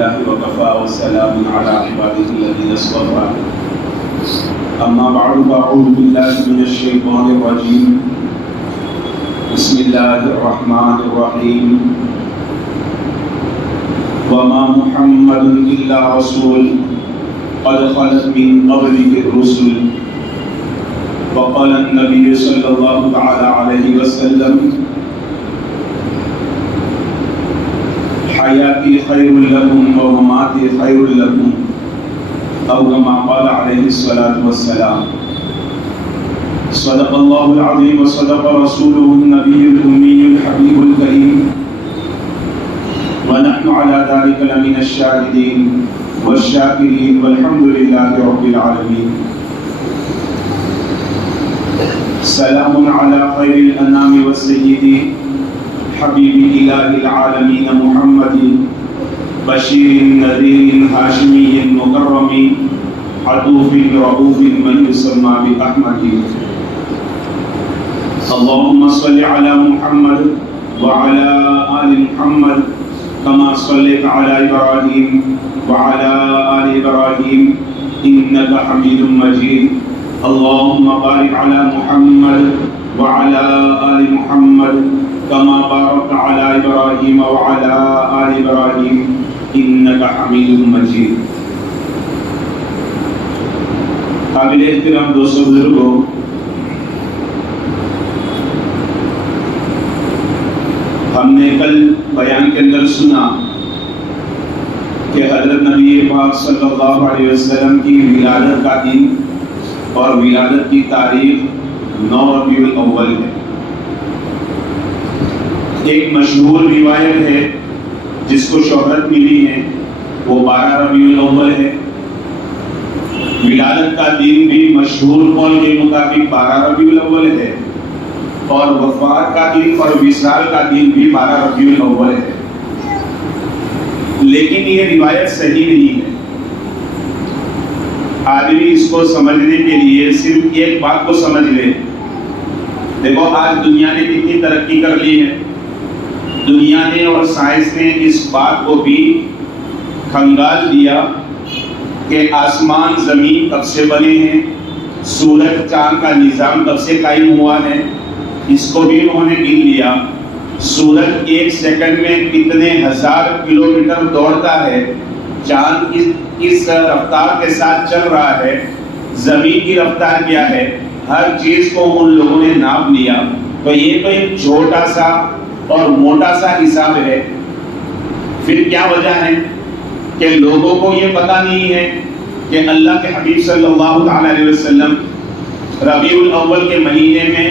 لله وكفى وسلام على عباده الذين اصطفى أما بعد فأعوذ بالله من الشيطان الرجيم بسم الله الرحمن الرحيم وما محمد إلا رسول قد خلت من قبله الرسل وقال النبي صلى الله تعالى عليه وسلم حياتي خير لكم ومماتي خير لكم أو كما قال عليه الصلاة والسلام صدق الله العظيم وصدق رسوله النبي الأمي الحبيب الكريم ونحن على ذلك لمن الشاهدين والشاكرين والحمد لله رب العالمين. سلام على خير الأنام والسيد حبيب إله العالمين محمد بشير نذير هاشمي مكرم عطوف رؤوف من يسمى بأحمد. اللهم صل على محمد وعلى آل محمد كما صليت على إبراهيم وعلى آل إبراهيم إنك حميد مجيد. اللهم بارك على محمد وعلى آل محمد كما باركت على إبراهيم وعلى آل إبراهيم إنك حميد مجيد. قابل احترام دوستو بزرگوں، ہم نے کل بیان کے اندر سنا کہ حضرت نبی پاک صلی اللہ علیہ وسلم کی ولادت کا دن اور ولادت کی تاریخ 9 ربیع الاول ہے. ایک مشہور روایت ہے جس کو شہرت ملی ہے، وہ 12 ربیع الاول ہے. ولادت کا دن بھی مشہور قول کے مطابق 12 ربیع الاول ہے، اور وفات کا دن اور وصال کا دن بھی 12 ربیع الاول ہے. لیکن یہ روایت صحیح نہیں ہے. آدمی اس کو سمجھنے کے لیے صرف ایک بات کو سمجھ لے. دیکھو آج دنیا نے کتنی ترقی کر لی ہے. دنیا نے اور سائنس نے اس بات کو بھی کھنگال دیا کہ آسمان زمین کب سے بنے ہیں، سورج چاند کا نظام کب سے قائم ہوا ہے، اس کو بھی انہوں نے گن لیا. سورج ایک سیکنڈ میں کتنے ہزار کلومیٹر دوڑتا ہے، چاند کس رفتار کے ساتھ چل رہا ہے، زمین کی رفتار کیا ہے، ہر چیز کو ان لوگوں نے ناپ لیا. تو یہ تو ایک چھوٹا سا اور موٹا سا حساب ہے. پھر کیا وجہ ہے کہ لوگوں کو یہ پتہ نہیں ہے کہ اللہ کے حبیب صلی اللہ علیہ وسلم ربیع الاول کے مہینے میں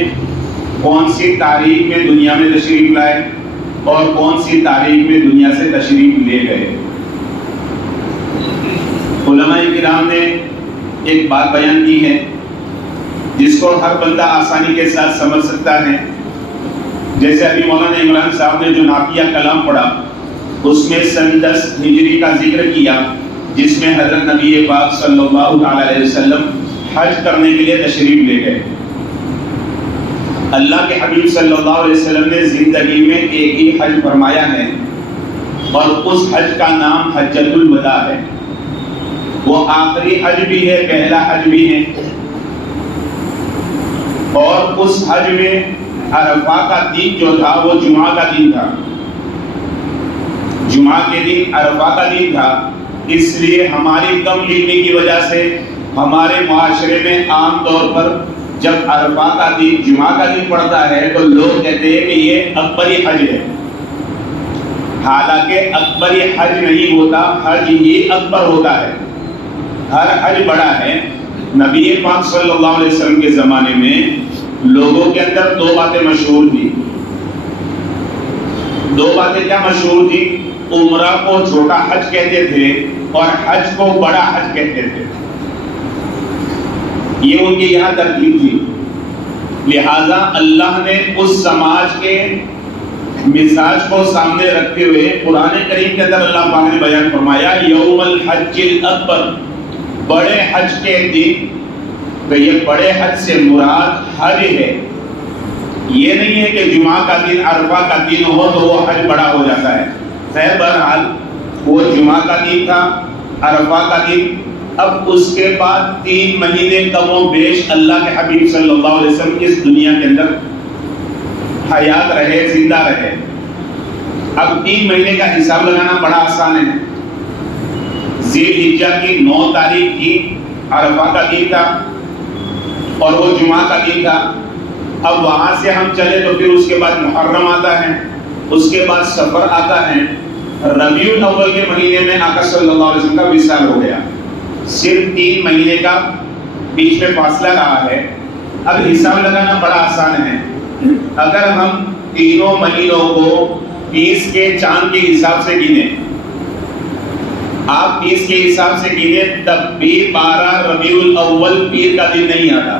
کون سی تاریخ میں دنیا میں تشریف لائے اور کون سی تاریخ میں دنیا سے تشریف لے گئے. علماء کرام نے ایک بات بیان کی ہے جس کو ہر بندہ آسانی کے ساتھ سمجھ سکتا ہے. جیسے ابھی مولانا عمران صاحب نے جو نافیہ کلام پڑھا اس میں سن 10 ہجری کا ذکر کیا، جس میں حضرت نبی پاک صلی اللہ علیہ وسلم حج کرنے کے لیے تشریف لے گئے. اللہ کے حبیب صلی اللہ علیہ وسلم نے زندگی میں ایک ہی حج فرمایا ہے، اور اس حج کا نام حجۃ الوداع ہے. وہ آخری حج بھی ہے، پہلا حج بھی ہے. اور اس حج میں عرفہ کا دن جو تھا وہ جمعہ کا دن تھا. جمعہ کے دن عرفہ کا دن تھا. اس لیے ہماری کم علمی کی وجہ سے ہمارے معاشرے میں عام طور پر جب عرفہ کا دن جمعہ کا دن پڑتا ہے تو لوگ کہتے ہیں کہ یہ اکبری حج ہے. حالانکہ اکبری حج نہیں ہوتا، حج ہی اکبر ہوتا ہے. ہر حج بڑا ہے. نبی پاک صلی اللہ علیہ وسلم کے زمانے میں لوگوں کے اندر 2 باتیں مشہور تھی. 2 باتیں کیا مشہور تھی؟ عمرہ کو چھوٹا حج کہتے تھے اور حج کو بڑا حج کہتے تھے. یہ ان کے یہاں ترتیب تھی. لہذا اللہ نے اس سماج کے مزاج کو سامنے رکھتے ہوئے قرآن کریم کے اندر اللہ پاک نے بیان فرمایا یوم الحج الاکبر، بڑے حج کے دن. تو یہ بڑے حج سے مراد حج ہے. یہ نہیں ہے کہ جمعہ کا دن عرفہ کا دن ہو تو وہ حج بڑا ہو جاتا ہے. خیر بہرحال وہ جمعہ کا دن تھا، عرفہ کا دن۔ اب اس کے بعد 3 مہینے کم و بیش اللہ کے حبیب صلی اللہ علیہ وسلم اس دنیا کے اندر حیات رہے، زندہ رہے۔ اب 3 مہینے کا حساب لگانا بڑا آسان ہے۔ ذی الحجہ کی 9 تاریخ کی عرفہ کا دن تھا اور وہ جمعہ کا دن تھا۔ اب وہاں سے ہم چلے تو پھر اس کے بعد محرم آتا ہے، اس کے بعد سفر آتا ہے۔ ربیع الاول کے مہینے میں آقا صلی اللہ علیہ وسلم کا وصال ہو گیا۔ صرف 3 مہینے کا بیچ میں فاصلہ رہا ہے۔ اب حساب لگانا بڑا آسان ہے۔ اگر ہم تینوں مہینوں کو 30 کے چاند کے حساب سے گنیں، آپ 30 کے حساب سے گنیں، تب بھی 12 ربیع الاول پیر کا دن نہیں آتا۔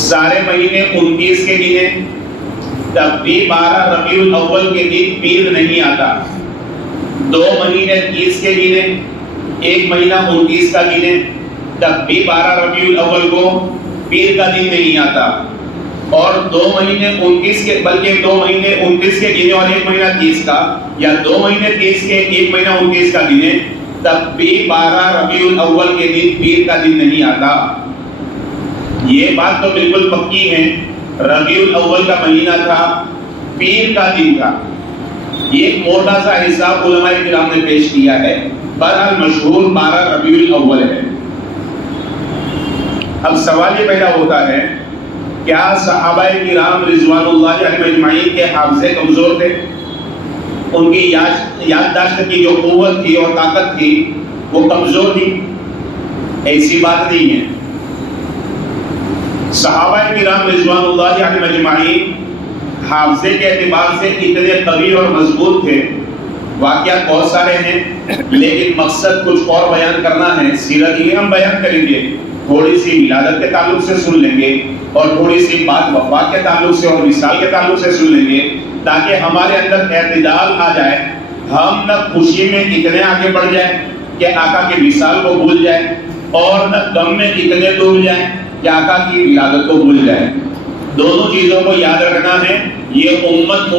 سارے مہینے 29 کے گنے، تب بھی 12 ربیع الاول کے دن پیر نہیں آتا۔ 2 مہینے 30 کے گنے، 1 مہینہ 29 کا گنے، تب بھی 12 ربیع الاول کو پیر کا دن نہیں آتا۔ اور 2 مہینے 29 کے، بلکہ 2 مہینے 29 کے گنے اور 1 مہینہ 30 کا، یا 2 مہینے 30 کے 1 مہینہ 29 کا گنے، تب بھی 12 ربیع الاول کے دن پیر کا دن نہیں آتا۔ یہ بات تو بالکل پکی ہے، ربیع الاول کا مہینہ تھا، پیر کا دن تھا۔ یہ ایک موٹا سا حساب علماء کرام نے پیش کیا ہے۔ بہرحال مشہور 12 ربیع الاول ہے۔ اب سوال یہ پیدا ہوتا ہے، کیا صحابہ کرام رضوان اللہ علیہم اجمعین کے حافظے کمزور تھے؟ ان کی یادداشت کی جو قوت تھی اور طاقت تھی وہ کمزور تھی؟ ایسی بات نہیں ہے۔ صحابہ کرام رضوان اللہ علیہم اجمعین حافظے کے اعتبار سے اتنے قوی اور مضبوط تھے۔ واقعات بہت سارے ہیں، لیکن مقصد کچھ اور بیان کرنا ہے۔ سیرت ہی ہم بیان کریں گے، تھوڑی سی ولادت کے تعلق سے سن لیں گے، اور تھوڑی سی بات وفات کے تعلق سے اور وصال کے تعلق سے سن لیں گے، تاکہ ہمارے اندر اعتدال آ جائے۔ ہم نہ خوشی میں اتنے آگے بڑھ جائیں کہ آقا کے وصال کو بھول جائیں، اور نہ غم میں اتنے ڈوب جائیں کہ آقا کی ولادت کو بھول جائیں۔ دونوں چیزوں کو یاد رکھنا ہے۔ یہ امت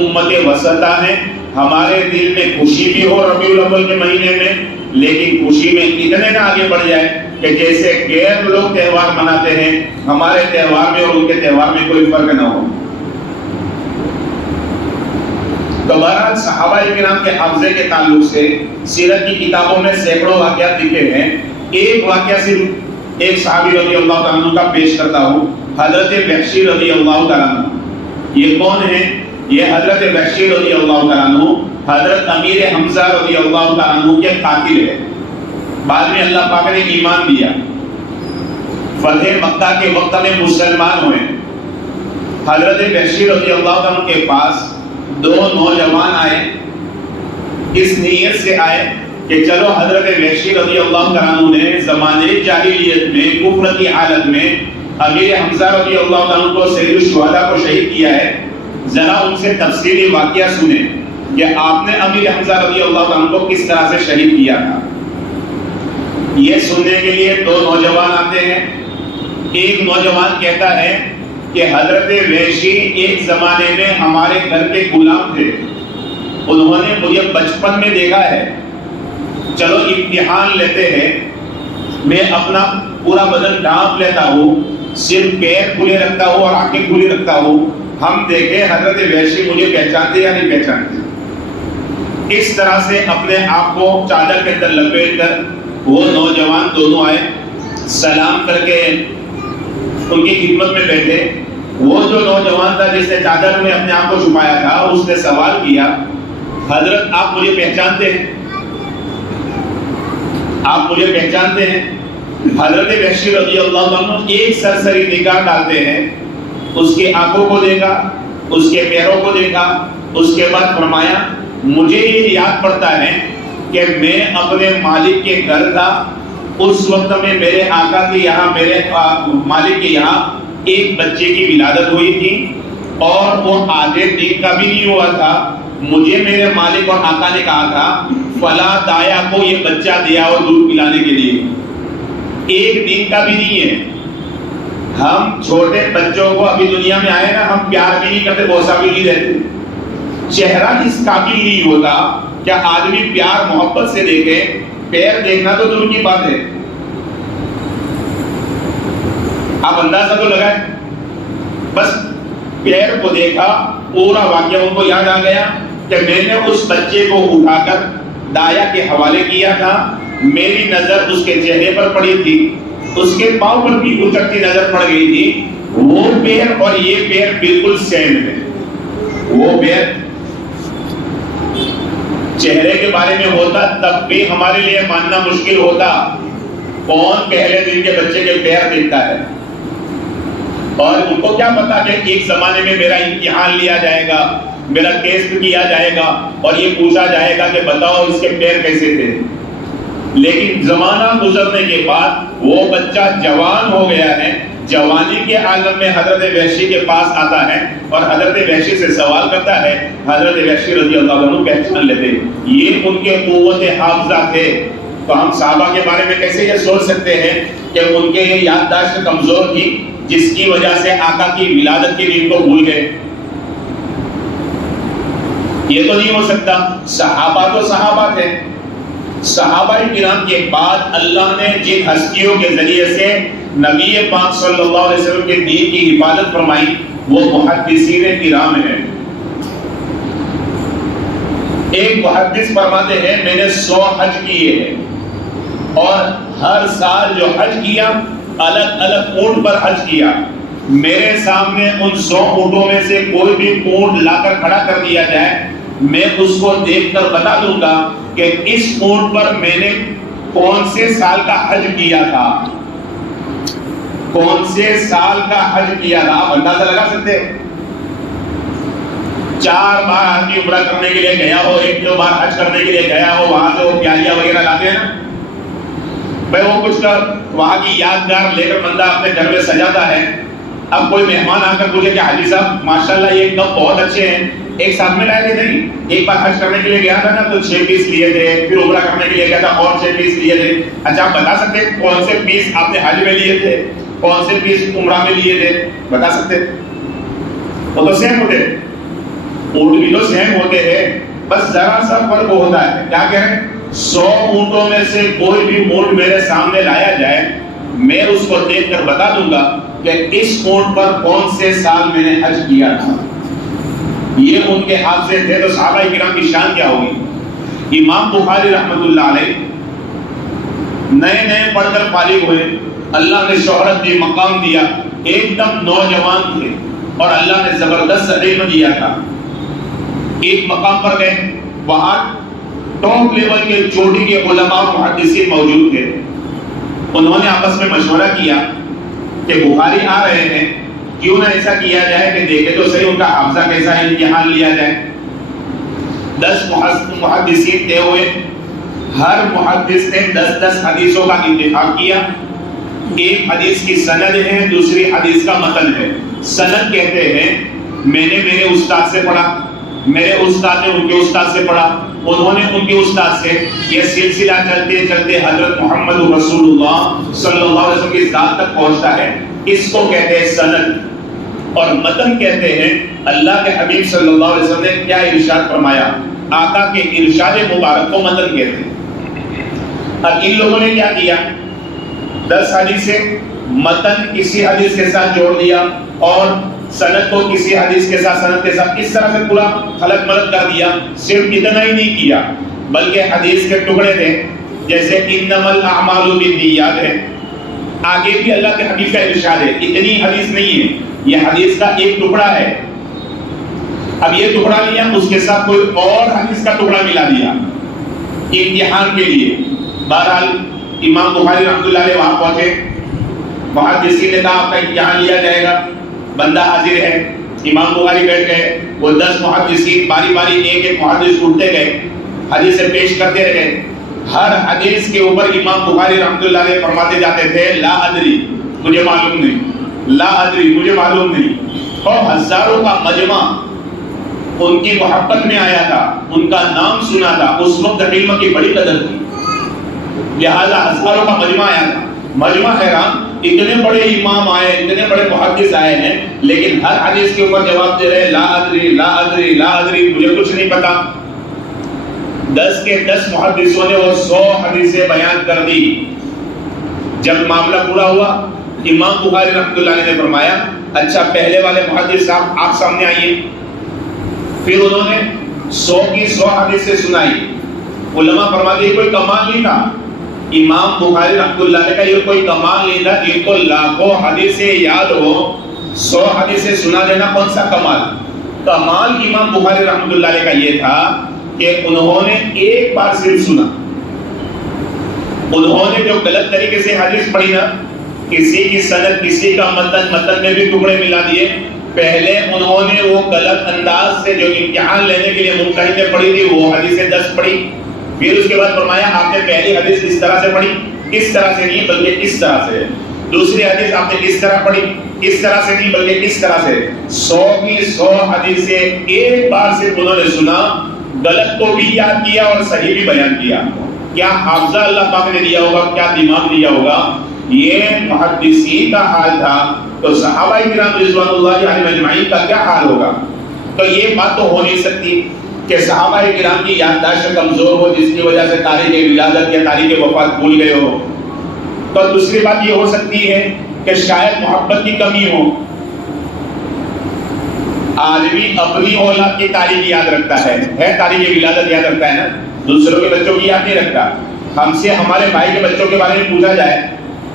وسطیٰ ہے۔ ہمارے دل میں خوشی بھی ہو ربیع الاول کے مہینے میں، لیکن خوشی میں اتنے نہ آگے بڑھ جائے کہ جیسے غیر لوگ تہوار مناتے ہیں، ہمارے تہوار میں اور ان کے تہوار میں کوئی فرق نہ ہو۔ تو بہرحال صحابہ کرام کے حافظے کے تعلق سے سیرت کی کتابوں میں سینکڑوں واقعات لکھے ہیں۔ ایک واقعہ صرف ایک صحابی رضی اللہ تعالیٰ عنہ کا پیش کرتا ہوں، حضرت وحشی رضی اللہ تعالیٰ عنہ۔ یہ کون ہے؟ یہ حضرت وحشی رضی اللہ تعالیٰ عنہ حضرت امیر حمزہ رضی اللہ تعالیٰ عنہ کے قاتل ہے۔ بعد میں اللہ پاک نے ایمان دیا، فتح مکہ کے وقت میں مسلمان ہوئے۔ حضرت وحشی رضی اللہ تعالیٰ عنہ کے پاس 2 نوجوان آئے، اس نیت سے آئے کہ چلو حضرت وحشی رضی اللہ تعالیٰ عنہ نے زمانے جاہلیت میں کفر کی حالت میں امیر حمزہ رضی اللہ تعالیٰ عنہ کو سید الشہداء کو شہید کیا ہے، ذرا ان سے تفصیلی واقعہ سنیں کہ آپ نے امیر حمزہ رضی اللہ تعالیٰ عنہ کو کس طرح سے شہید کیا تھا۔ یہ سننے کے لیے 2 نوجوان آتے ہیں۔ ایک نوجوان کہتا ہے کہ حضرت وحشی ایک زمانے میں ہمارے گھر کے غلام تھے، انہوں نے مجھے بچپن میں دیکھا ہے، چلو امتحان لیتے ہیں۔ میں اپنا پورا بدن ڈھانپ لیتا ہوں، صرف پیر کھلے رکھتا ہوں اور آنکھیں کھلی رکھتا ہوں، ہم دیکھیں حضرت وحشی مجھے پہچانتے یا نہیں پہچانتے۔ اس طرح سے اپنے آپ کو چادر کے اندر لپیٹ کر وہ نوجوان دونوں آئے، سلام کر کے ان کی خدمت میں بیٹھے۔ وہ جو نوجوان تھا جس نے چادر میں اپنے آپ کو چھپایا تھا، اس نے سوال کیا، حضرت آپ مجھے پہچانتے ہیں؟ آپ مجھے پہچانتے ہیں؟ حضرت وحشی رضی اللہ عنہ ایک سرسری نگاہ ڈالتے ہیں، اس کے آنکھوں کو دیکھا، اس کے پیروں کو دیکھا، اس کے بعد فرمایا مجھے یہ یاد پڑتا ہے کہ میں اپنے مالک کے گھر تھا، اس وقت میں میرے آقا کے یہاں، میرے مالک کے یہاں ایک بچے کی ولادت ہوئی تھی، اور وہ آدھے دن کا بھی نہیں ہوا تھا۔ مجھے میرے مالک اور آقا نے کہا تھا فلاں دایا کو یہ بچہ دیا اور دودھ پلانے کے لیے، ایک دن کا بھی نہیں ہے۔ ہم چھوٹے بچوں کو ابھی دنیا میں آئے نا، ہم پیار بھی نہیں کرتے، بوسا بھی نہیں دیتے، چہرہ اس قابل نہیں ہوتا کیا آدمی پیار محبت سے دیکھے؟ پیر دیکھنا تو دور کی بات ہے، آپ اندازہ تو لگائیں، بس پیر کو دیکھا، پورا واقعہ ان کو یاد آ گیا کہ میں نے اس بچے کو اٹھا کر دایا کے حوالے کیا تھا، میری نظر اس کے چہرے پر پڑی تھی، اس کے پاؤں پر بھی اچکتی نظر پڑ گئی تھی، وہ پیر اور یہ پیر بالکل سیم ہے۔ وہ پیر چہرے کے بارے میں ہوتا تب بھی ہمارے لیے ماننا مشکل ہوتا، کون پہلے دن کے بچے کے پیر دیکھتا ہے؟ اور ان کو کیا پتا کہ ایک زمانے میں میرا امتحان لیا جائے گا، میرا ٹیسٹ کیا جائے گا اور یہ پوچھا جائے گا کہ بتاؤ اس کے پیر کیسے تھے۔ لیکن زمانہ گزرنے کے بعد وہ بچہ جوان ہو گیا ہے، جوانی کے عالم میں حضرت وحشی کے پاس آتا ہے اور حضرت وحشی سے سوال کرتا ہے، حضرت وحشی رضی اللہ عنہ پہچان لیتے یہ ان کے قوت حافظہ تھے۔ تو ہم صحابہ کے بارے میں کیسے یہ سوچ سکتے ہیں کہ ان کے یہ یادداشت کمزور تھی جس کی وجہ سے آقا کی ولادت کے دن کو بھول گئے؟ یہ تو نہیں ہو سکتا۔ صحابہ تو صحابہ تھے، صحابہ کرام کے بعد اللہ نے جن ہستیوں کے ذریعے سے نبی پاک صلی اللہ علیہ وسلم کے دین کی حفاظت فرمائی وہ محدثین کرام ہیں۔ ایک محدث فرماتے ہیں میں نے 100 حج کیے ہیں اور ہر سال جو حج کیا الگ الگ اونٹ پر حج کیا، میرے سامنے ان 100 اونٹوں میں سے کوئی بھی اونٹ لا کر کھڑا کر دیا جائے، میں اس کو دیکھ کر بتا دوں گا کہ اس اونٹ پر میں نے کون سے سال کا حج کیا تھا، کون سے سال کا حج کیا تھا۔ آپ اندازہ لگا سکتے ہیں؟ 4 بار آدمی عمرہ کرنے کے لیے گیا ہو، 1-2 بار حج کرنے کے لیے گیا ہو، وہاں سے وہ پیالیاں وغیرہ لاتے ہیں نا بھائی، وہ کچھ کر وہاں کی یادگار لے کر بندہ اپنے گھر میں سجاتا ہے۔ اب کوئی مہمان آ کر پوچھے کہ حاجی صاحب ماشاءاللہ یہ کپ بہت اچھے ہیں، ایک ساتھ میں لائے تھے؟ نہیں، ایک بار حج کرنے کے لیے گیا تھا نا تو 6 پیس لیے تھے، پھر عمرہ کرنے کے لیے گیا تھا اور 6 پیس لیے تھے۔ اچھا آپ بتا سکتے کون سے پیس آپ نے حج میں لیے تھے، کون سے پیس عمرہ میں لیے تھے؟ بتا سکتے؟ وہ تو سیم ہوتے، اونٹ بھی تو سیم ہوتے ہیں، بس ذرا سا فرق ہوتا ہے۔ کیا کہہ رہے ہیں؟ 100 اونٹوں میں سے کوئی بھی اونٹ میرے سامنے لایا جائے، میں اس کو دیکھ کر بتا دوں گا کہ اس اونٹ پر کون سے سال میں نے حج کیا تھا۔ یہ ان کے حافظے تھے، تو صحابہ کرام کی شان کیا ہوگی؟ امام بخاری رحمۃ اللہ علیہ نئے نئے پڑھ کر فارغ ہوئے، اللہ نے شہرت دی، مقام دیا، ایک دم نوجوان تھے اور اللہ نے زبردست علم دیا تھا۔ ایک مقام پر گئے، وہاں ٹاپ لیول کے چوٹی کے علماء اور محدثین موجود تھے، انہوں نے آپس میں مشورہ کیا کہ بخاری آ رہے ہیں، کیوں نہ ایسا کیا جائے کہ دیکھے تو صحیح ان کا حافظہ کیسا ہے، امتحان لیا جائے۔ 10 محدثین طے ہوئے، ہر محدث نے 10 حدیثوں کا انتخاب کیا۔ ایک حدیث کی سند ہے، دوسری حدیث کا متن ہے۔ سند کہتے ہیں میں نے میرے استاد سے پڑھا، میرے استاد نے ان کے استاد سے پڑھا، انہوں نے ان کے استاد سے، یہ سلسلہ چلتے چلتے حضرت محمد رسول اللہ صلی اللہ علیہ وسلم کی ذات تک پہنچتا ہے، اس کو کہتے ہیں سند۔ اور متن کہتے ہیں اللہ کے حبیب صلی اللہ علیہ وسلم نے کیا ارشاد فرمایا، آقا کے ارشاد مبارک کو متن کہتے ہیں۔ اب ان لوگوں نے کیا کیا، 10 حدیثیں متن کسی حدیث کے ساتھ جوڑ دیا اور سند کو کسی حدیث کے ساتھ، سند کے ساتھ، اس طرح سے پورا خلط ملط کر دیا۔ صرف اتنا ہی نہیں کیا بلکہ حدیث کے ٹکڑے تھے، جیسے انما الاعمال بالنیات ہے، آگے بھی اللہ کے حبیب کا ارشاد ہے، اتنی حدیث نہیں ہے، یہ حدیث کا ایک ٹکڑا ہے۔ اب یہ ٹکڑا لیا، اس کے ساتھ کوئی اور حدیث کا ٹکڑا ملا دیا امتحان کے لیے۔ بہرحال امام بخاری رحمۃ اللہ علیہ وہاں پہنچے، محدثین نے کہا آپ کا امتحان لیا جائے گا، بندہ حاضر ہے۔ امام بخاری بیٹھ گئے، وہ 10 محدثین باری باری ایک ایک محدث اٹھتے گئے، حدیثیں پیش کرتے رہے۔ ہر حدیث کے اوپر امام بخاری رحمۃ اللہ علیہ فرماتے جاتے تھے لا ادری، مجھے معلوم نہیں، لا ادری، مجھے معلوم نہیں۔ اور ہزاروں کا مجمع ان کی محبت میں آیا تھا، ان کا نام سنا تھا، اس وقت علم کی بڑی قدر تھی، لہذا ہزاروں کا مجمع آیا تھا۔ مجمع حیران، اتنے بڑے امام آئے، اتنے بڑے محدث آئے ہیں، لیکن ہر حدیث کے اوپر جواب دے رہے لا ادری لا ادری لا ادری، مجھے کچھ نہیں پتا۔ 10 کے 10 محدثوں نے وہ 100 حدیثیں بیان کر دی۔ جب معاملہ پورا ہوا امام بخاری رحمۃ اللہ علیہ نے فرمایا اچھا پہلے والے محدث صاحب آپ سامنے آئیے۔ پھر انہوں نے 100 کی 100 حدیثیں سنائی۔ علماء فرماتے یہ کوئی کمال نہیں تھا، امام بخاری رحمۃ اللہ علیہ کا یہ کوئی کمال نہیں تھا، جن کو لاکھوں حدیثیں یاد ہو 100 حدیثیں سنا دینا کون سا کمال؟ کمال امام بخاری رحمۃ اللہ علیہ کا یہ تھا کہ انہوں نے ایک بار صرف سنا، انہوں نے جو غلط طریقے سے حدیث پڑھی نا، کسی کی سند کسی کا متن میں بھی ٹکڑے ملا دیے، پہلے انہوں نے وہ غلط انداز سے جو امتحان لینے کے لیے ممتحن نے پڑھی تھی وہ حدیثیں 10 پڑھی، پھر اس کے بعد فرمایا آپ نے پہلی حدیث اس طرح سے پڑھی، اس طرح سے نہیں بلکہ اس طرح سے، دوسری حدیث آپ نے اس طرح پڑھی، اس طرح سے نہیں بلکہ اس طرح سے۔ 100 کی 100 حدیثیں ایک بار صرف انہوں نے سنا، غلط کو بھی یاد کیا اور صحیح بھی بیان کیا۔ کیا حافظہ اللہ پاک نے دیا ہوگا، کیا دماغ دیا ہوگا، یہ محدثین کا حال تھا، تو صحابہ کرام رضوان اللہ علیہم اجمعین کا کیا حال ہوگا؟ تو یہ بات تو ہو نہیں سکتی کہ صحابہ کرام کی یادداشت کمزور ہو جس کی وجہ سے تاریخ ولادت یا تاریخ وفات بھول گئے ہو۔ تو دوسری بات یہ ہو سکتی ہے کہ شاید محبت کی کمی ہو، آدمی اپنی اولاد کی تاریخ یاد رکھتا ہے تاریخ ولادت یاد رکھتا ہے نا، دوسروں کے بچوں کی یاد نہیں رکھتا۔ ہم سے ہمارے بھائی کے بچوں کے بارے میں پوچھا جائے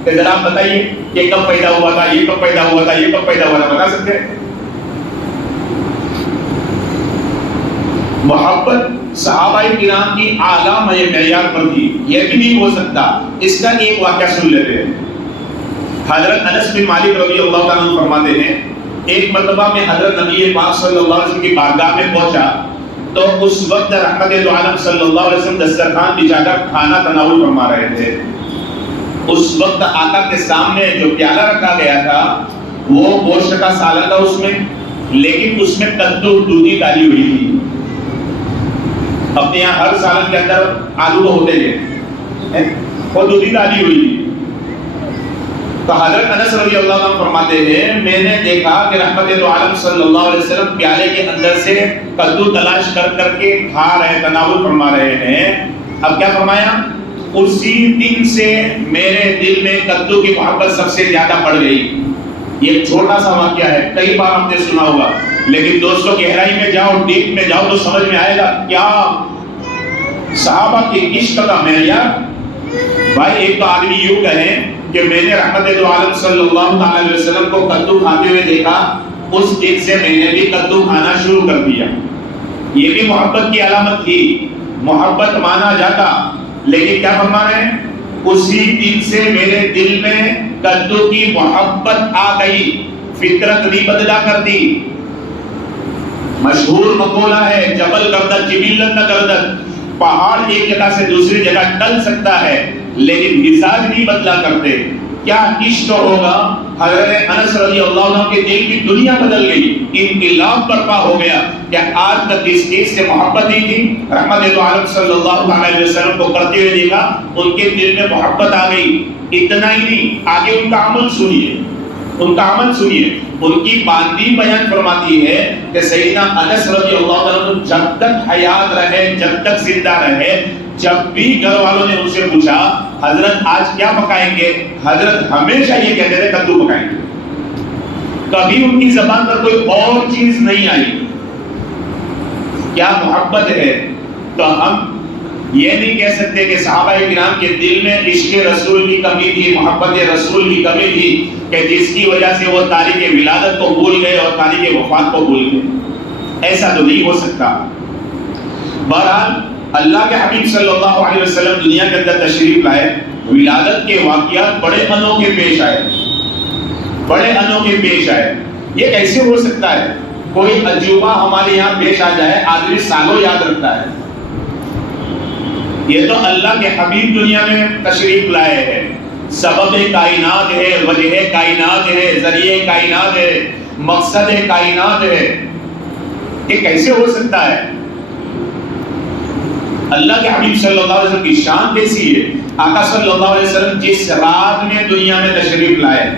کہ ذرا آپ بتائیے یہ کب پیدا ہوا تھا، یہ کب پیدا ہوا تھا، یہ کب پیدا ہوا تھا، بتا سکتے ہیں؟ محبت صحابہ کرام کی اعلیٰ معیار پر تھی، یہ بھی نہیں ہو سکتا۔ اس کا ایک واقعہ سن لیتے ہیں۔ حضرت انس بن مالک رضی اللہ تعالیٰ عنہ فرماتے ہیں ایک مرتبہ میں حضرت نبی پاک صلی اللہ علیہ وسلم کی بارگاہ میں پہنچا تو اس وقت رحمت دو عالم صلی اللہ علیہ وسلم دسترخوان بچھا کر کھانا تناول فرما رہے تھے۔ اس وقت آقا کے سامنے جو پیالہ رکھا گیا تھا وہ گوشت کا سالن تھا اس میں، لیکن اس میں کدو دودھی ڈالی ہوئی تھی۔ اپنے یہاں ہر سالن کے اندر آلو تو ہوتے تھے، وہ دودھی ڈالی ہوئی تھی۔ تو حضرت انس رضی اللہ عنہ فرماتے ہیں میں نے دیکھا کہ رحمت دو عالم صلی اللہ علیہ وسلم پیالے کے اندر سے کدو تلاش کر کر کے کھا رہے، تناول فرما رہے ہیں۔ اب کیا فرمایا؟ اسی دن سے میرے دل میں کدو کی محبت سب سے زیادہ بڑھ گئی۔ یہ چھوٹا سا واقعہ ہے، کئی بار آپ نے سنا ہوگا، لیکن دوستوں گہرائی میں جاؤ، ڈیپ میں جاؤ تو سمجھ میں آئے گا کیا صحابہ کے عشق کا معیار۔ بھائی ایک تو آدمی یوں کہیں کہ میں نے رحمت دو عالم صلی اللہ علیہ وسلم کو کدو کھاتے ہوئے دیکھا، اس دن سے میں نے بھی کدو کھانا شروع کر دیا۔ یہ بھی محبت کی علامت تھی، محبت مانا جاتا، لیکن کیا فرما رہے ہیں؟ اسی دن سے میرے دل میں کدو کی محبت آ گئی، فطرت نہیں بدلا کر دی۔ مشہور مقولہ ہے جبل گردن جبلت نہ گردن، پہاڑ ایک جگہ سے دوسری جگہ ٹل سکتا ہے لیکن مزاج نہیں بدلا کرتے۔ کیا عشق ہوگا؟ حضرت انس رضی اللہ عنہ کے دل کی دنیا بدل گئی، انقلاب برپا ہو گیا کہ آج تک اس چیز سے محبت نہیں تھی، رحمت دو عالم صلی اللہ علیہ وسلم کو کرتے ہوئے دیکھا، ان کے دل میں محبت آ گئی۔ اتنا ہی نہیں، آگے ان کا عمل سنیے، ان کا عمل سنیے۔ ان کی باندھی بیان فرماتی ہے کہ سیدنا انس رضی اللہ عنہ جب تک حیات رہے، جب تک زندہ رہے، جب بھی گھر والوں نے ان سے پوچھا حضرت آج کیا پکائیں گے، حضرت ہمیشہ یہ کہتے تھے کدو پکائیں گے۔ کبھی ان کی زبان پر کوئی اور چیز نہیں آئی۔ کیا محبت ہے؟ تو ہم یہ نہیں کہہ سکتے کہ صحابہ کرام کے دل میں عشق رسول کی کمی تھی، محبت رسول کی کمی تھی کہ جس کی وجہ سے وہ تاریخ ولادت کو بھول گئے اور تاریخ وفات کو بھول گئے۔ ایسا تو نہیں ہو سکتا۔ بہرحال اللہ کے حبیب صلی اللہ علیہ وسلم دنیا کے اندر تشریف لائے، ولادت کے واقعات بڑے انوکھے پیش آئے، بڑے انوکھے پیش آئے۔ یہ کیسے ہو سکتا ہے؟ کوئی عجوبہ ہمارے یہاں پیش آ جائے، آدمی سالوں یاد رکھتا ہے۔ یہ تو اللہ کے حبیب دنیا میں تشریف لائے ہیں، سبب کائنات ہے، وجہ کائنات ہے، ذریعہ کائنات ہے، مقصد کائنات ہے۔ یہ کیسے ہو سکتا ہے؟ اللہ کے حبیب صلی اللہ علیہ وسلم کی شان کیسی ہے؟ آقا صلی اللہ علیہ وسلم جس رات میں دنیا میں تشریف لائے،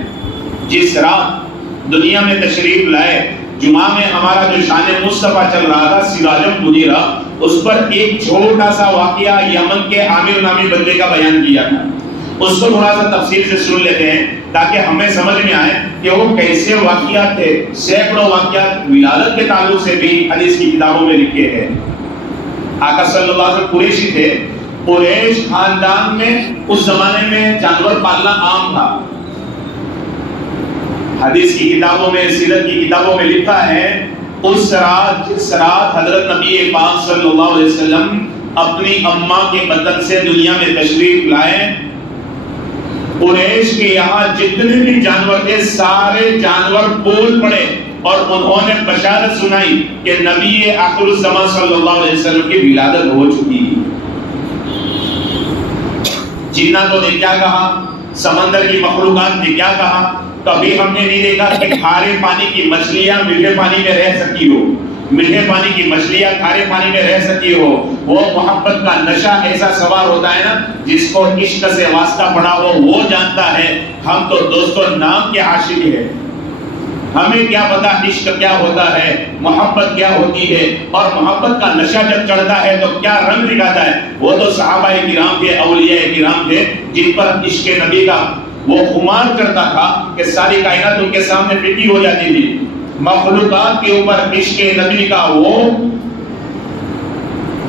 جس رات دنیا میں تشریف لائے، جمعہ میں ہمارا جو شان مصطفیٰ چل رہا تھا، سراجم منیرہ، اس پر ایک چھوٹا سا واقعہ یمن کے عامر نامی بندے کا بیان کیا تھا. اس کو تھوڑا سا تفصیل سے سن لیتے ہیں تاکہ ہمیں سمجھ میں آئے کہ وہ کیسے واقعات تھے. سینکڑوں واقعات ولادت کے تعلق سے بھی حدیث کی کتابوں میں لکھے ہیں. آقا صلی اللہ علیہ وسلم قریشی تھے. قریش خاندان میں اس زمانے میں جانور پالنا عام تھا. حدیث کی کتابوں میں، سیرت کی کتابوں میں لکھا ہے اس رات جس رات حضرت نبی پاک صلی اللہ علیہ وسلم اپنی اماں کے بدن سے دنیا میں تشریف لائے، قریش کے یہاں جتنے بھی جانور تھے سارے جانور بول پڑے اور انہوں نے بشارت سنائی کہ نبی آخر الزمان صلی اللہ علیہ وسلم کی ولادت ہو چکی. جناتوں نے کیا کہا، سمندر کی مخلوقات نے کیا کہا، کبھی ہم نے نہیں دیکھا کہ کھارے پانی کی مچھلیاں میٹھے پانی میں رہ سکی ہو، میٹھے پانی کی مچھلیاں کھارے پانی میں رہ سکی ہو. وہ محبت کا نشہ ایسا سوار ہوتا ہے نا، جس کو عشق سے واسطہ پڑا ہو وہ جانتا ہے. ہم تو دوستوں نام کے عاشق ہیں، ہمیں کیا پتا عشق کیا ہوتا ہے، محبت کیا ہوتی ہے، اور محبت کا نشہ جب چڑھتا ہے تو کیا رنگ دکھاتا ہے. وہ تو صحابہ کرام تھے، اولیاء کرام تھے جن پر عشق نبی کا وہ خمار کرتا تھا کہ ساری کائنات ان کے سامنے پھیکی ہو جاتی تھی. مخلوقات کے اوپر عشق نبی کا وہ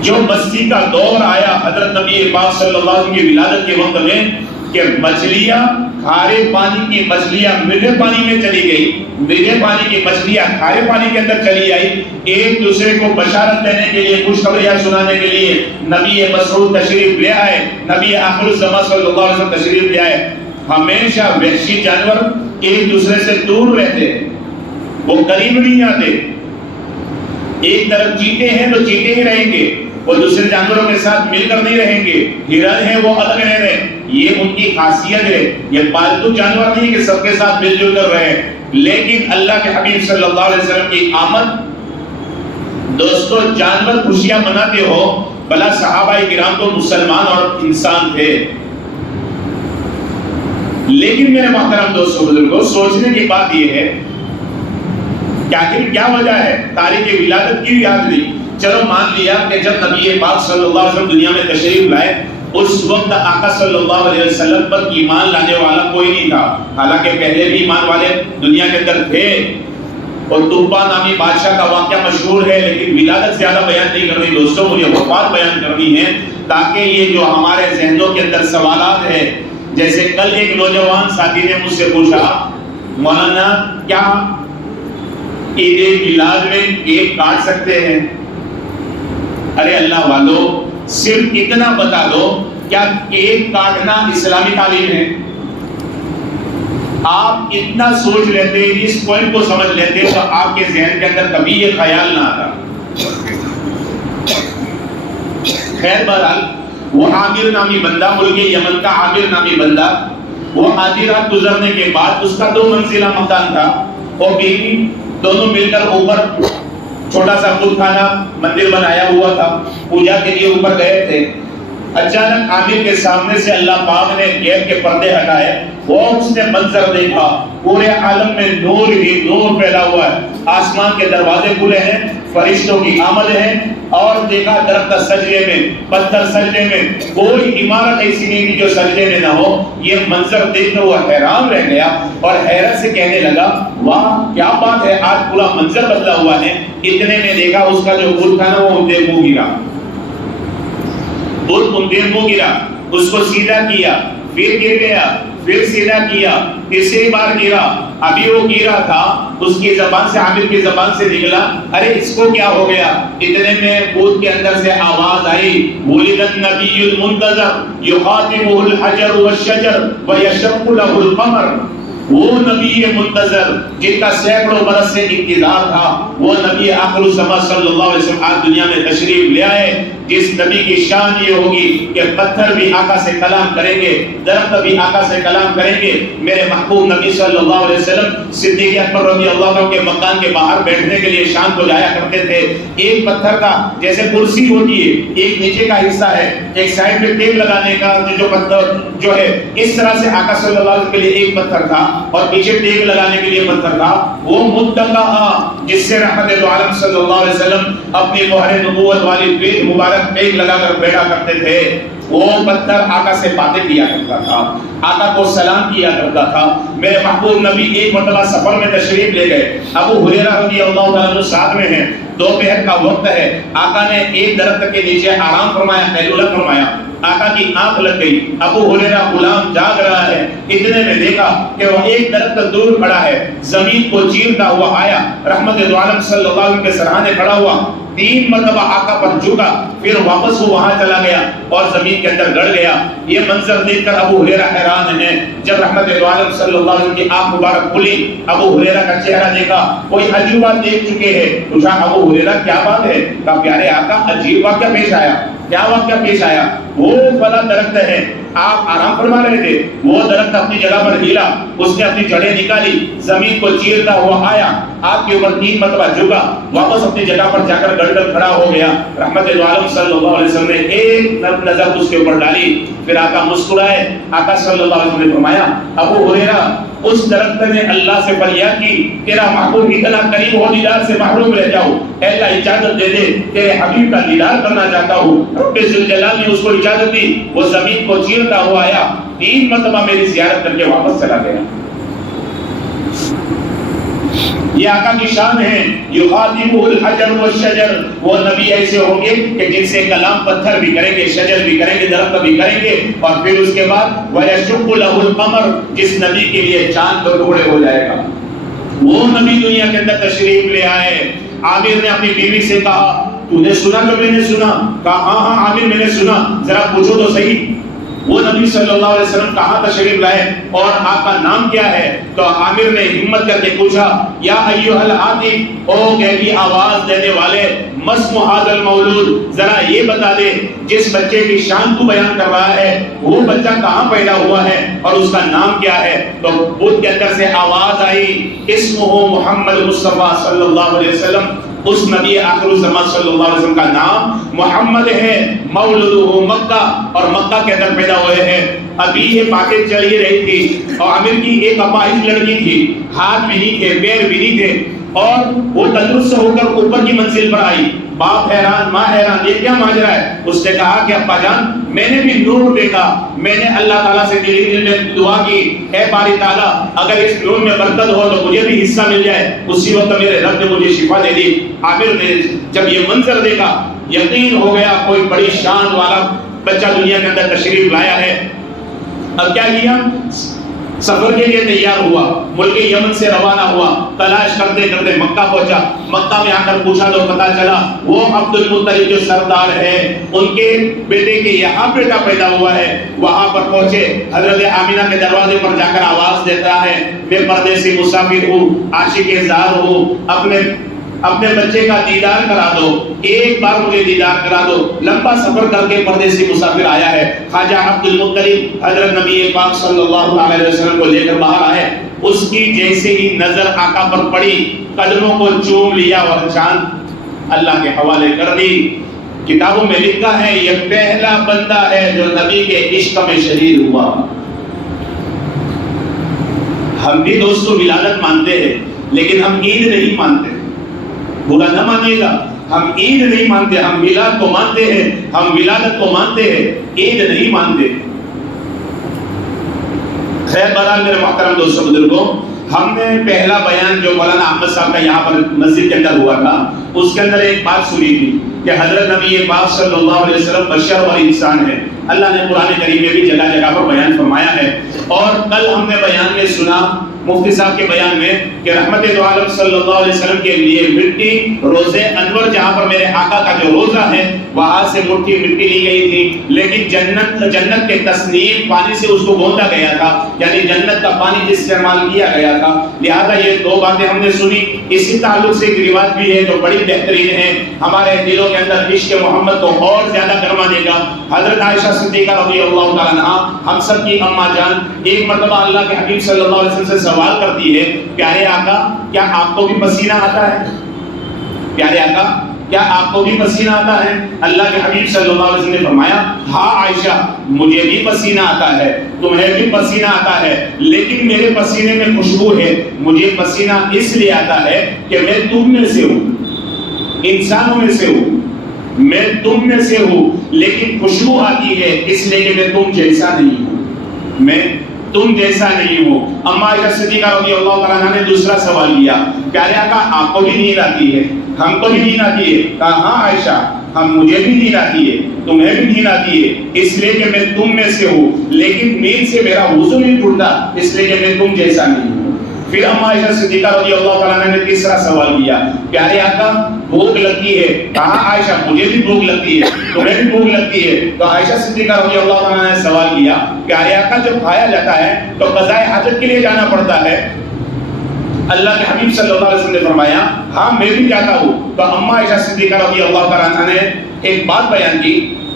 جو مستی کا دور آیا حضرت نبی پاک صلی اللہ علیہ وسلم کی ولادت کے وقت میں کہ مچھلیاں کھارے پانی کی مچھلیاں میٹھے پانی میں چلی گئی، میٹھے پانی کی مچھلیاں کھارے پانی کے اندر چلی آئی. ایک دوسرے کو بشارت دینے کے لیے، خوشخبریاں سنانے کے لیے نبی مسعود تشریف لے آئے، نبی آخر الزمان صلی اللہ علیہ وسلم تشریف لے آئے. ہمیشہ وحشی جانور ایک دوسرے سے دور رہتے، وہ قریب نہیں آتے. ایک طرف چیتے ہیں تو چیتے ہی رہیں گے، وہ دوسرے جانوروں کے ساتھ مل کر نہیں رہیں گے. ہرن ہے وہ الگ رہ رہے، یہ ان کی خاصیت ہے. یہ پالتو جانور نہیں کہ سب کے ساتھ مل جل کر رہے. لیکن اللہ کے حبیب صلی اللہ علیہ وسلم کی آمد، دوستو جانور خوشیاں مناتے ہو، بھلا صحابہ کرام تو مسلمان اور انسان تھے. لیکن میرے محترم دوستو بزرگوں، سوچنے کی بات یہ ہے کہ آخر کیا وجہ ہے تاریخ ولادت کی یاد نہیں. چلو مان لیا کہ جب نبی پاک صلی اللہ علیہ وسلم دنیا میں تشریف لائے اس وقت آقا صلی اللہ علیہ وسلم پر ایمان لانے والا کوئی نہیں تھا. حالانکہ پہلے بھی ایمان والے دنیا کے اندر تھے. اور طوبا نامی بادشاہ کا واقعہ مشہور ہے، لیکن ولادت زیادہ بیان نہیں کرنی دوستوں، مجھے وفات بیان کرنی ہے تاکہ یہ جو ہمارے ذہنوں کے اندر سوالات ہیں. جیسے کل ایک نوجوان ساتھی نے مجھ سے پوچھا، مولانا کیا عید میلاد میں کیک کاٹ سکتے ہیں؟ ارے اللہ والو، صرف اتنا بتا دو، کیا کیک کاٹنا اسلامی تعلیم ہے؟ آپ اتنا سوچ لیتے، اس پوائنٹ کو سمجھ لیتے تو آپ کے ذہن کے اندر کبھی یہ خیال نہ آتا. خیر بہرحال وہ عامر نامی بندہ، ملک یمن کا عامر نامی بندہ، وہ آدھی رات گزرنے کے بعد اس کا 2 منزلہ مکان تھا، اور بیوی دونوں مل کر اوپر چھوٹا سا خود خانہ مندر بنایا ہوا تھا، پوجا کے لیے اوپر گئے تھے. اچانک عامر کے سامنے سے اللہ پاک نے غیب کے پردے ہٹائے، اور اس نے منظر دیکھا، پورے عالم میں نور ہی نور پھیلا ہوا ہے. آسمان کے دروازے کھلے ہیں، فرشتوں کی آمد ہے، اور دیکھا درخت سجدے میں، پتھر سجدے میں، کوئی عمارت ایسی نہیں تھی جو سجدے میں نہ ہو. یہ منظر دیکھ کر وہ حیران رہ گیا اور حیرت سے کہنے لگا، واہ کیا بات ہے، آج پورا منظر بدلا ہوا ہے. اتنے میں دیکھا اس کا جو بت تھا نا وہ اندھے منہ گرا، بت اندھے منہ گرا. اس کو سیدھا کیا، پھر گر گیا، پھر سیدھا کیا، تیسری بار گرا. ابھی وہ گرا تھا، اس کی زبان سے، عامر کی زبان سے نکلا، ارے اس کو کیا ہو گیا. اتنے میں بت کے اندر سے آواز آئی، ولد النبی المنتظر یخاطبہ الحجر والشجر ویشق له القمر. وہ نبی منتظر جن کا سینکڑوں برس سے انتظار تھا، وہ نبی آخر الزمان صلی اللہ علیہ وسلم آج دنیا میں تشریف لے آئے. جس نبی کی شان یہ ہوگی کہ پتھر بھی آقا سے کلام کریں گے، درخت بھی آقا سے کلام کریں گے۔ میرے محبوب نبی صلی اللہ علیہ وسلم صدیق اکبر رضی اللہ عنہ کے مکان کے باہر بیٹھنے کے لیے شام کو جایا کرتے تھے۔ ایک پتھر کا جیسے کرسی ہوتی ہے، ایک نیچے کا حصہ ہے، ایک سائڈ میں تیل لگانے کا جو پتھر جو ہے، اس طرح سے آقا صلی اللہ علیہ وسلم کے لیے ایک پتھر تھا اور پیچھے تیل لگانے کے لیے پتھر تھا، وہ متقا، جس سے رحمت دو عالم صلی اللہ علیہ وسلم اپنی مہر نبوت والی پیٹ مبارک پیک لگا کر بیٹھا کرتے تھے۔ وہ پتھر آقا سے باتیں کیا کرتا تھا، آقا کو سلام کیا کرتا تھا۔ میرے محبوب نبی ایک مرتبہ سفر میں تشریف لے گئے، ابو ہریرہ رضی اللہ تعالیٰ عنہ ساتھ میں ہیں، دوپہر کا وقت ہے، آقا نے ایک درخت کے نیچے آرام فرمایا، قیلولہ فرمایا، آقا کی آنکھ لگ گئی، ابو ہریرہ غلام جاگ رہا ہے، اتنے میں دیکھا کہ وہ ایک درخت دور کھڑا ہے، زمین کو چیرتا ہوا آیا، رحمت دو عالم صلی اللہ علیہ وسلم کے سرانے کھڑا ہوا، 3 مرتبہ آقا پر جھکا، پھر واپس وہ وہاں چلا گیا اور زمین کے اندر گڑ گیا۔ یہ منظر دیکھ کر ابو ہریرہ حیران ہیں۔ جب رحمت دو عالم صلی اللہ علیہ وسلم کی آنکھ مبارک کھلی، ابو ہریرہ کا چہرہ دیکھا، کوئی عجیب بات دیکھ چکے ہیں۔ پوچھا ابو ہریرہ کیا بات ہے؟ کہا پیارے آقا عجیب واقعہ پیش آیا۔ کیا واقعہ پیش آیا؟ وہ فلاں درخت ہے، آپ آرام فرما رہے تھے، وہ درخت اپنی جگہ پر ہلا، اس نے اپنی جڑیں نکالی، زمین کو چیرتا ہوا آیا، آپ کے اوپر 3 مرتبہ جھکا، واپس اپنی جگہ پر جا کر گڑ کر کھڑا ہو گیا۔ رحمت دو عالم صلی اللہ علیہ وسلم نے ایک نظر اس کے اوپر ڈالی، پھر آقا مسکرائے۔ آقا صلی اللہ علیہ وسلم نے فرمایا ابو ہریرہ اس درخت نے اللہ سے فریاد کی، تیرا محبوب اتنا قریب ہو، دیدار سے محروم رہ جاؤ، اے اللہ اجازت دے دے، تیرے حبیب کا دیدار کرنا چاہتا ہوں۔ رب ذوالجلال نے اس کو اجازت دی، وہ زمین کو چیرتا ہوا آیا، 3 مرتبہ میری زیارت کر کے واپس چلا گیا۔ یہ آقا کی شان ہے، یخاطبہ الحجر والشجر، وہ نبی ایسے ہوں گے کہ جن سے کلام پتھر بھی کریں گے، شجر بھی کریں گے، درخت بھی کریں گے، اور پھر اس کے بعد وَيَشُقُّ لَهُ الْقَمَرُ، جس نبی کے لیے چاند دو ٹکڑے ہو جائے گا۔ وہ نبی دنیا کے اندر تشریف لے آئے۔ عامر نے اپنی بیوی سے کہا تو نے سنا جو میں نے سنا؟ کہا ہاں ہاں عامر میں نے سنا، ذرا پوچھو تو صحیح۔ وہ نبی صلی اللہ علیہ وسلم کہاں تشریف لائے اور آپ کا نام کیا ہے؟ تو عامر نے ہمت کر کے پوچھا یا ایھا العاطف، او گہری آواز دینے والے، مسم ھذا المولود، ذرا یہ بتا دے جس بچے کی شان تو بیان کر رہا ہے وہ بچہ کہاں پیدا ہوا ہے اور اس کا نام کیا ہے؟ تو بدھ کے اندر سے آواز آئی اسمہ محمد مصطفیٰ صلی اللہ علیہ وسلم، اس نبی آخر الزمان صلی اللہ علیہ وسلم کا نام محمد ہے، مولدہ مکہ، اور مکہ کے اندر پیدا ہوئے ہیں۔ ابھی یہ باتیں چل ہی رہی تھی اور عامر کی ایک اپاہج لڑکی تھی، ہاتھ بھی نہیں تھے، پیر بھی نہیں تھے، اور وہ تندرست ہو کر اوپر کی منزل پر آئی۔ باپ حیران، ماں حیران، یہ کیا ماجرا ہے؟ اس نے کہا کہ ابا جان میں نے بھی نور دیکھا، میں نے اللہ تعالیٰ سے دل میں دعا کی، اے باری تعالیٰ اگر اس نور میں برکت ہو تو مجھے بھی حصہ مل جائے۔ اسی وقت میرے رب نے مجھے شفا دے دی۔ عامر نے جب یہ منظر دیکھا یقین ہو گیا کوئی بڑی شان والا بچہ دنیا کے اندر تشریف لایا ہے۔ اب کیا کیا؟ سفر کے لیے تیار ہوا، ملک یمن سے روانہ ہوا، تلاش کرتے کرتے مکہ پہنچا۔ مکہ میں آ کر پوچھا تو پتا چلا وہ عبد المطلب جو سردار ہے ان کے بیٹے کے یہاں بیٹا پیدا ہوا ہے۔ وہاں پر پہنچے، حضرت آمینہ کے دروازے پر جا کر آواز دیتا ہے میں پردیسی مسافر ہوں، عاشق زار ہوں، اپنے بچے کا دیدار کرا دو، ایک بار مجھے دیدار کرا دو۔ لمبا سفر کر کے پردیسی مسافر آیا ہے۔ خواجہ عبد المطلب حضرت نبی پاک صلی اللہ علیہ وسلم کو لے کر باہر آئے، اس کی جیسے ہی نظر آقا پر پڑی قدموں کو چوم لیا اور چاند اللہ کے حوالے کر دی۔ کتابوں میں لکھا ہے یہ پہلا بندہ ہے جو نبی کے عشق میں شہید ہوا۔ ہم بھی دوستوں ولادت مانتے ہیں لیکن ہم عید نہیں مانتے، برا نہ مانیے گا، ہم عید نہیں مانتے، ہم میلاد کو مانتے ہیں، ہم ولادت کو مانتے ہیں، عید نہیں مانتے۔ خیر بہرحال میرے محترم دوستوں بزرگوں، ہم نے پہلا بیان جو مولانا احمد صاحب کا یہاں پر مسجد کے اندر ہوا تھا اس کے اندر ایک بات سنی تھی کہ حضرت نبی پاک صلی اللہ علیہ وسلم بشر اور انسان ہے۔ اللہ نے قرآن کریم میں بھی جگہ جگہ پر بیان فرمایا ہے، اور کل ہم نے بیان میں سنا مفتی صاحب کے بیان میں کہ رحمت دو عالم صلی اللہ علیہ وسلم کے لیے مٹی روزے انور جہاں پر میرے آقا کا جو روزہ ہے وہاں سے مٹھی مٹی لی گئی تھی، لیکن جنت کے تسنیم پانی سے اس کو گوندا گیا تھا، یعنی جنت کا پانی استعمال کیا گیا تھا۔ لہذا یہ دو باتیں ہم نے سنی۔ اسی تعلق سے ایک روایت بھی ہے جو بڑی بہترین ہے، ہمارے دلوں کے اندر عشق محمد کو اور زیادہ گرما دے گا۔ حضرت عائشہ صدیقہ رضی اللہ تعالیٰ عنہا ہم سب کی اماں جان ایک مرتبہ اللہ کے حبیب صلی اللہ علیہ وسلم سے سوال کرتی ہے، پیارے آقا کیا آپ کو بھی پسینہ آتا ہے؟ پیارے آقا کیا آپ کو بھی پسینہ آتا ہے؟ اللہ کے حبیب صلی اللہ علیہ وسلم نے فرمایا، ہاں عائشہ مجھے بھی پسینہ آتا ہے، تمہیں بھی پسینہ آتا ہے، لیکن میرے پسینے میں خوشبو ہے۔ مجھے پسینہ اس لیے آتا ہے کہ میں تم میں سے ہوں، انسانوں میں سے ہوں، میں تم میں سے ہوں، لیکن خوشبو آتی ہے اس لیے کہ میں تم جیسا نہیں ہوں، میں تم جیسا نہیں ہوں۔ اما عائشہ صدیقہ رضی اللہ تعالیٰ عنہ نے دوسرا سوال کیا، پیارے آقا آپ کو بھی نیند آتی ہے؟ ہم کو بھی نیند آتی ہے۔ کہا ہاں عائشہ مجھے بھی نیند آتی ہے، تمہیں بھی نیند آتی ہے، اس لیے کہ میں تم میں سے ہوں، لیکن نیند سے میرا وضو نہیں ٹوٹتا اس لیے کہ میں تم جیسا نہیں ہوں۔ پھر اما عائشہ صدیقہ رضی اللہ تعالیٰ عنہ نے تیسرا سوال کیا، پیارے آقا بھوک لگتی ہے؟ کہا عائشہ مجھے بھی بھوک لگتی ہے، تمہیں بھی بھوک لگتی ہے۔ تو عائشہ صدیقہ رضی اللہ تعالیٰ عنہ نے سوال کیا، پیارے آقا جب کھایا جاتا ہے تو قضاء حاجت کے لیے جانا پڑتا ہے؟ اللہ کے حبیب صلی اللہ علیہ وسلم نے فرمایا، ہاں میں بھی جاتا ہوں۔ تو اما عائشہ صدیقہ رضی اللہ تعالیٰ عنہ نے ایک بات بیان کی،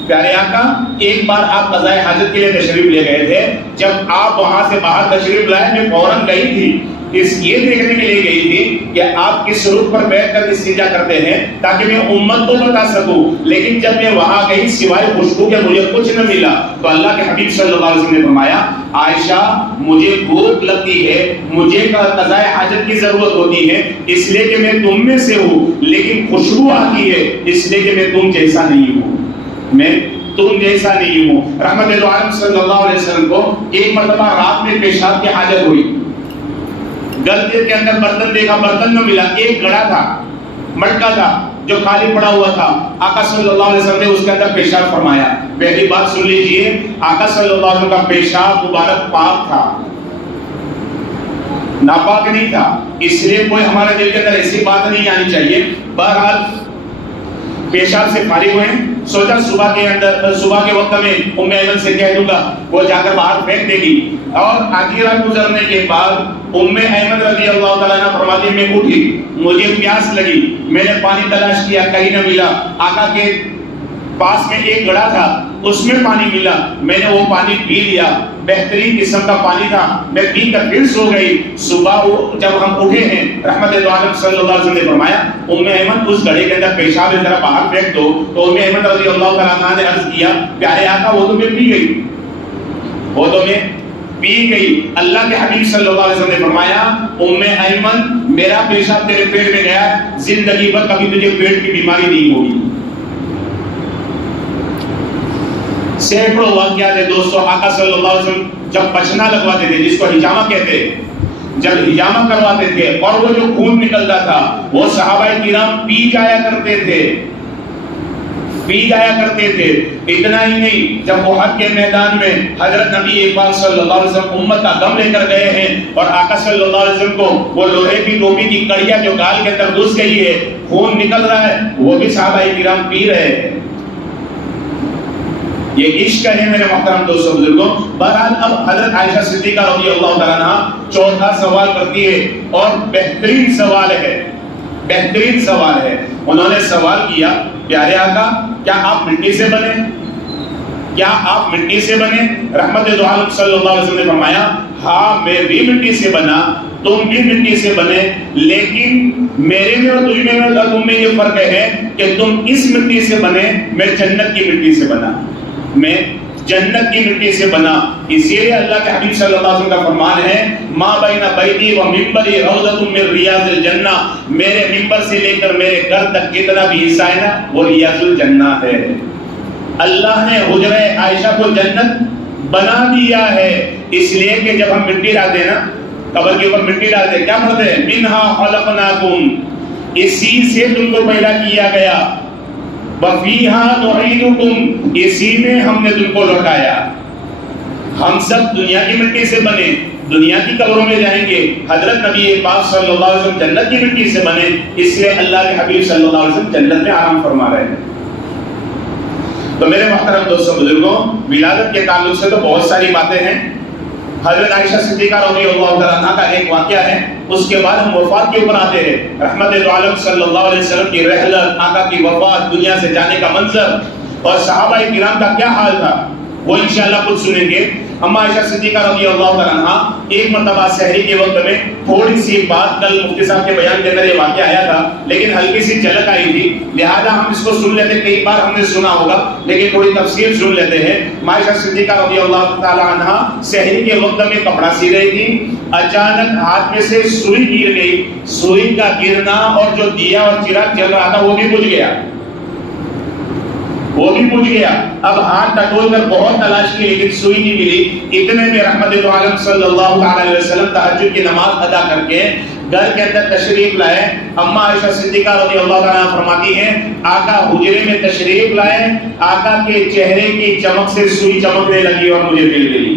پیارے آقا ایک بار آپ قضاء حاجت کے لیے تشریف لے گئے تھے، جب آپ وہاں سے باہر تشریف لائے میں فوراً گئی تھی، یہ دیکھنے کے لیے گئی تھی کہ آپ کس رخ پر بیٹھ کر استنجا کرتے ہیں تاکہ میں امت کو بتا سکوں، لیکن جب میں وہاں گئی سوائے خوشبو کے مجھے کچھ نہ ملا۔ تو اللہ کے حبیب صلی اللہ علیہ وسلم نے فرمایا، عائشہ مجھے بھوک لگتی ہے، مجھے قضاء حاجت کی ضرورت ہوتی ہے اس لیے کہ میں تم میں سے ہوں، لیکن خوشبو آتی ہے اس لیے کہ میں تم جیسا نہیں ہوں، میں تم جیسا نہیں ہوں۔ رحمت دو عالم صلی اللہ علیہ وسلم کو ایک مرتبہ رات میں پیشاب کی حاجت ہوئی، گلدے کے اندر برتن دیکھا، برتن نہ ملا، ایک گڑا تھا، مٹکا تھا جو خالی پڑا ہوا تھا۔ آقا صلی اللہ علیہ وسلم نے اس کے اندر پیشاب فرمایا۔ پہلی بات سن لیجئے، آقا صلی اللہ علیہ وسلم کا پیشاب مبارک پاک تھا، ناپاک نہیں تھا، اس لیے کوئی ہمارے دل کے اندر ایسی بات نہیں آنی چاہیے۔ بہرحال پیشاب سے فارغ ہوئے، سوچا صبح کے وقت میں ام ایمن سے کہہ دوں گا، وہ جا کر باہر پھینک دے گی۔ اور آدھی رات گزرنے کے بعد ام ایمن رضی اللہ تعالیٰ عنہ فرماتی میں اٹھی، مجھے پیاس لگی، میں نے پانی تلاش کیا، کہیں نہ ملا۔ آقا کے پاس میں ایک گڑھا تھا، اس میں پانی ملا، میں نے وہ پانی پی لیا، بہترین قسم کا پانی تھا، میں پی کر پھر سو گئی۔ صبح جب ہم اٹھے ہیں رحمت دو عالم صلی اللہ علیہ وسلم نے فرمایا، ام ایمن اس گڑھے کے اندر پیشاب ذرا باہر پھینک دو۔ تو ام ایمن رضی اللہ تعالیٰ عنہ نے عرض کیا، پیارے آقا وہ تو میں پی گئی، وہ تو میں پی گئی۔ اللہ کے حبیب صلی اللہ علیہ وسلم نے فرمایا، ام ایمن میرا پیشاب تیرے پیٹ میں گیا، زندگی بھر کبھی تجھے پیٹ کی بیماری نہیں ہوگی۔ سینکڑوں واقعات ہیں دوستو، آقا صلی اللہ علیہ وسلم جب بچنا لگواتے تھے، جس کو حجامہ کہتے ہیں، جب حجامہ کرواتے تھے اور وہ جو خون نکلتا تھا وہ صحابہ کرام پی جایا کرتے تھے، پی جایا کرتے تھے۔ اتنا ہی نہیں، جب احد کے میدان میں حضرت نبی پاک صلی اللہ علیہ وسلم امت کا غم لے کر گئے ہیں اور آقا صلی اللہ علیہ وسلم کو وہ لوہے کی ٹوپی کی کڑیاں جو گال کے اندر گھس گئی ہے، خون نکل رہا ہے، وہ بھی صحابہ کرام پی رہے ہیں۔ یہ عشق ہے میرے محترم دوستو بزرگوں۔ بہرحال اب حضرت عائشہ صدیقہ رضی اللہ تعالیٰ عنہ چوتھا سوال کرتی ہے اور بہترین سوال ہے، بہترین سوال ہے۔ انہوں نے سوال کیا، پیارے آقا کیا آپ مٹی سے بنے؟ کیا آپ مٹی سے بنے؟ رحمت دو عالم صلی اللہ علیہ وسلم نے فرمایا، ہاں میں بھی مٹی سے بنا، تم بھی مٹی سے بنے، لیکن میرے میں اور تجھ میں اور تم میں یہ فرق ہے کہ تم اس مٹی سے بنے، میں جنت کی مٹی سے بنا، میں جنت کی مٹی سے بنا۔ اسی لیے اللہ کے حبیب صلی اللہ علیہ وسلم کا فرمان ہے، ما بین بیتی و منبری روضۃ من ریاض الجنہ، میرے منبر سے لے کر میرے گھر تک جتنا بھی حصہ ہے نا وہ ریاض الجنہ ہے۔ اللہ نے حجرہ عائشہ کو جنت بنا دیا ہے، اس لیے کہ جب ہم مٹی ڈالتے ہیں نا، قبر کے اوپر مٹی ڈالتے ہیں، کیا پڑھتے ہیں؟ منہا خلقناکم، اسی سے تم کو پیدا کیا گیا، وفیہا نعیدکم، اسی میں ہم نے تم کو لوٹایا۔ ہم سب دنیا کی مٹی سے بنے، دنیا کی قبروں میں جائیں گے. حضرت نبی پاک صلی اللہ علیہ وسلم جنت کی مٹی سے بنے، اس لیے اللہ کے حبیب صلی اللہ علیہ وسلم جنت میں آرام فرما رہے ہیں. تو میرے محترم دوستوں بزرگوں، ولادت کے تعلق سے تو بہت ساری باتیں ہیں. حضرت عائشہ صدیقہ رضی اللہ تعالیٰ عنہ کا ایک واقعہ ہے، اس کے بعد ہم وفات کے اوپر آتے ہیں. رحمت عالم صلی اللہ علیہ وسلم کی رحلت، آقا کی وفات، دنیا سے جانے کا منظر اور صحابہ کرام کا کیا حال تھا، وہ انشاءاللہ کچھ سنیں گے. اما عائشہ صدیقہ رضی اللہ تعالیٰ عنہ ایک مرتبہ سحری کے وقت میں تھوڑی سی بات، کل مفتی صاحب کے بیان کے اندر یہ واقعہ آیا تھا لیکن ہلکی سی جھلک آئی تھی، لہذا ہم اس کو سن لیتے. کئی بار ہم نے سنا ہوگا لیکن تھوڑی تفصیل سن لیتے ہیں. عائشہ صدیقہ رضی اللہ تعالیٰ عنہ سحری کے وقت میں کپڑا سی رہی تھی، اچانک ہاتھ میں سے سوئی گر گئی. سوئی کا گرنا اور جو دیا اور چراغ جل رہا تھا وہ بھی بجھ گیا، وہ بھی پوچھ گیا. اب ہاتھ ٹٹول کر بہت تلاش کی لیکن سوئی نہیں ملی. اتنے میں رحمت عالم صلی اللہ علیہ وسلم تہجد کی نماز ادا کر کے گھر کے اندر تشریف لائے. اما عائشہ صدیقہ رضی اللہ عنہا فرماتی ہیں آقا حجرے میں تشریف لائے، آقا کے چہرے کی چمک سے سوئی چمکنے لگی اور مجھے مل گئی.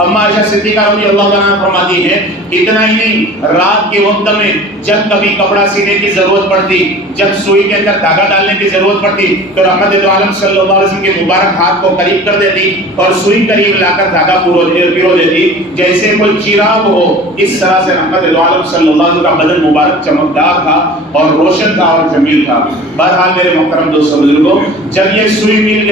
اما عائشہ صدیقہ رضی اللہ عنہا فرماتی ہیں اتنا ہی نہیں، رات کے وقت میں جب کبھی کپڑا سینے کی ضرورت پڑتی، جب سوئی کے اندر دھاگا ڈالنے کی ضرورت پڑتی تو رحمت عالم صلی اللہ علیہ وسلم کے مبارک ہاتھ کو قریب کر دیتی اور سوئی قریب لا کر دھاگا پرو دیتی جیسے کوئی چراغ ہو. اس طرح سے رحمت عالم صلی اللہ علیہ وسلم کا بدن مبارک چمکدار تھا اور روشن تھا اور جمیل تھا. بہرحال میرے محترم دوستوں بزرگوں، جب یہ سوئی مل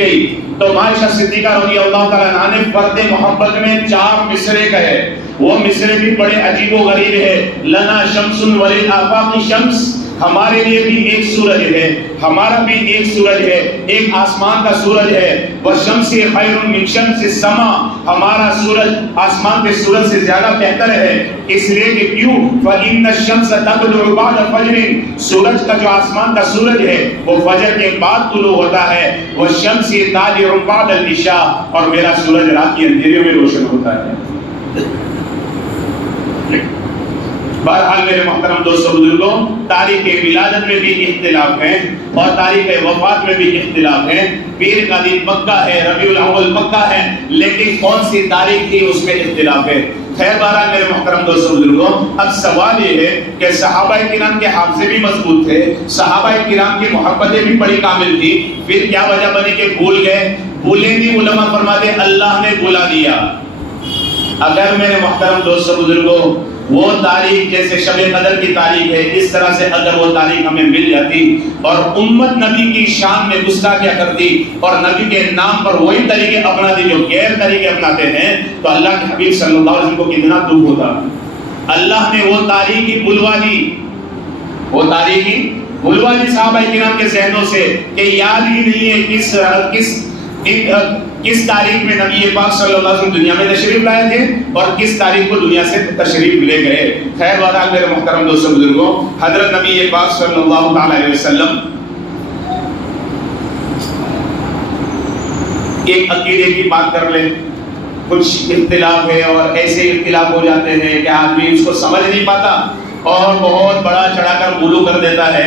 گئی تو عائشہ صدیقہ رضی اللہ تعالیٰ عنہ نے فرد محبت میں 4 مصرے کہے. وہ مصرے بھی بڑے عجیب و غریب ہے. لنا شمس وللآفاق شمس، ہمارے لیے بھی ایک سورج ہے، ہمارا بھی ایک سورج ہے، ایک آسمان کا سورج ہے. والشمس خیر من شمس السماء، ہمارا سورج آسمان کے سورج سے زیادہ بہتر ہے. اس لیے کہ کیوں؟ فإن الشمس تطلع بعد فجر، سورج کا جو آسمان کا سورج ہے وہ فجر کے بعد طلوع ہوتا ہے. والشمس طالع بعد العشاء، اور میرا سورج رات کے اندھیرے میں روشن ہوتا ہے. بہرحال میرے محترم دوستوں بزرگوں، تاریخ ولادت میں بھی اختلاف ہے اور تاریخ وفات میں بھی اختلاف ہے. پیر کا دن مکہ ہے، ربیع الاول مکہ ہے، لیکن کون سی تاریخ تھی اس میں اختلاف ہے. خیر بہرحال میرے محترم دوستوں بزرگوں، اب سوال یہ ہے کہ صحابہ کرام کے حافظے بھی مضبوط تھے، صحابہ کرام کی محبتیں بھی بڑی کامل تھی، پھر کیا وجہ بنی کہ بھول گئے؟ بھولیں نہیں، علماء فرماتے اللہ نے بھلا دیا. اگر میرے محترم دوستوں بزرگوں وہ تاریخ جیسے شب قدر کی تاریخ ہے، اس طرح سے اگر وہ تاریخ ہمیں مل جاتی اور امت نبی کی شان میں گستاخیاں کرتی اور نبی کے نام پر وہی طریقے اپناتی جو غیر طریقے اپناتے ہیں، تو اللہ کے حبیب صلی اللہ علیہ وسلم کو کتنا دکھ ہوتا. اللہ نے وہ تاریخ ہی بھلوا دی صحابہ کرام کے ذہنوں سے کہ یاد ہی نہیں ہے کس تاریخ میں نبی پاک صلی اللہ علیہ وسلم دنیا میں تشریف لائے تھے اور کس تاریخ کو دنیا سے تشریف لے گئے. خیر بہرحال میرے محترم دوستوں بزرگوں، حضرت نبی پاک صلی اللہ علیہ وسلم ایک عقیدے کی بات کر لیں. کچھ اختلاف ہے اور ایسے اختلاف ہو جاتے ہیں کہ آدمی اس کو سمجھ نہیں پاتا اور بہت بڑا چڑھا کر غلو کر دیتا ہے.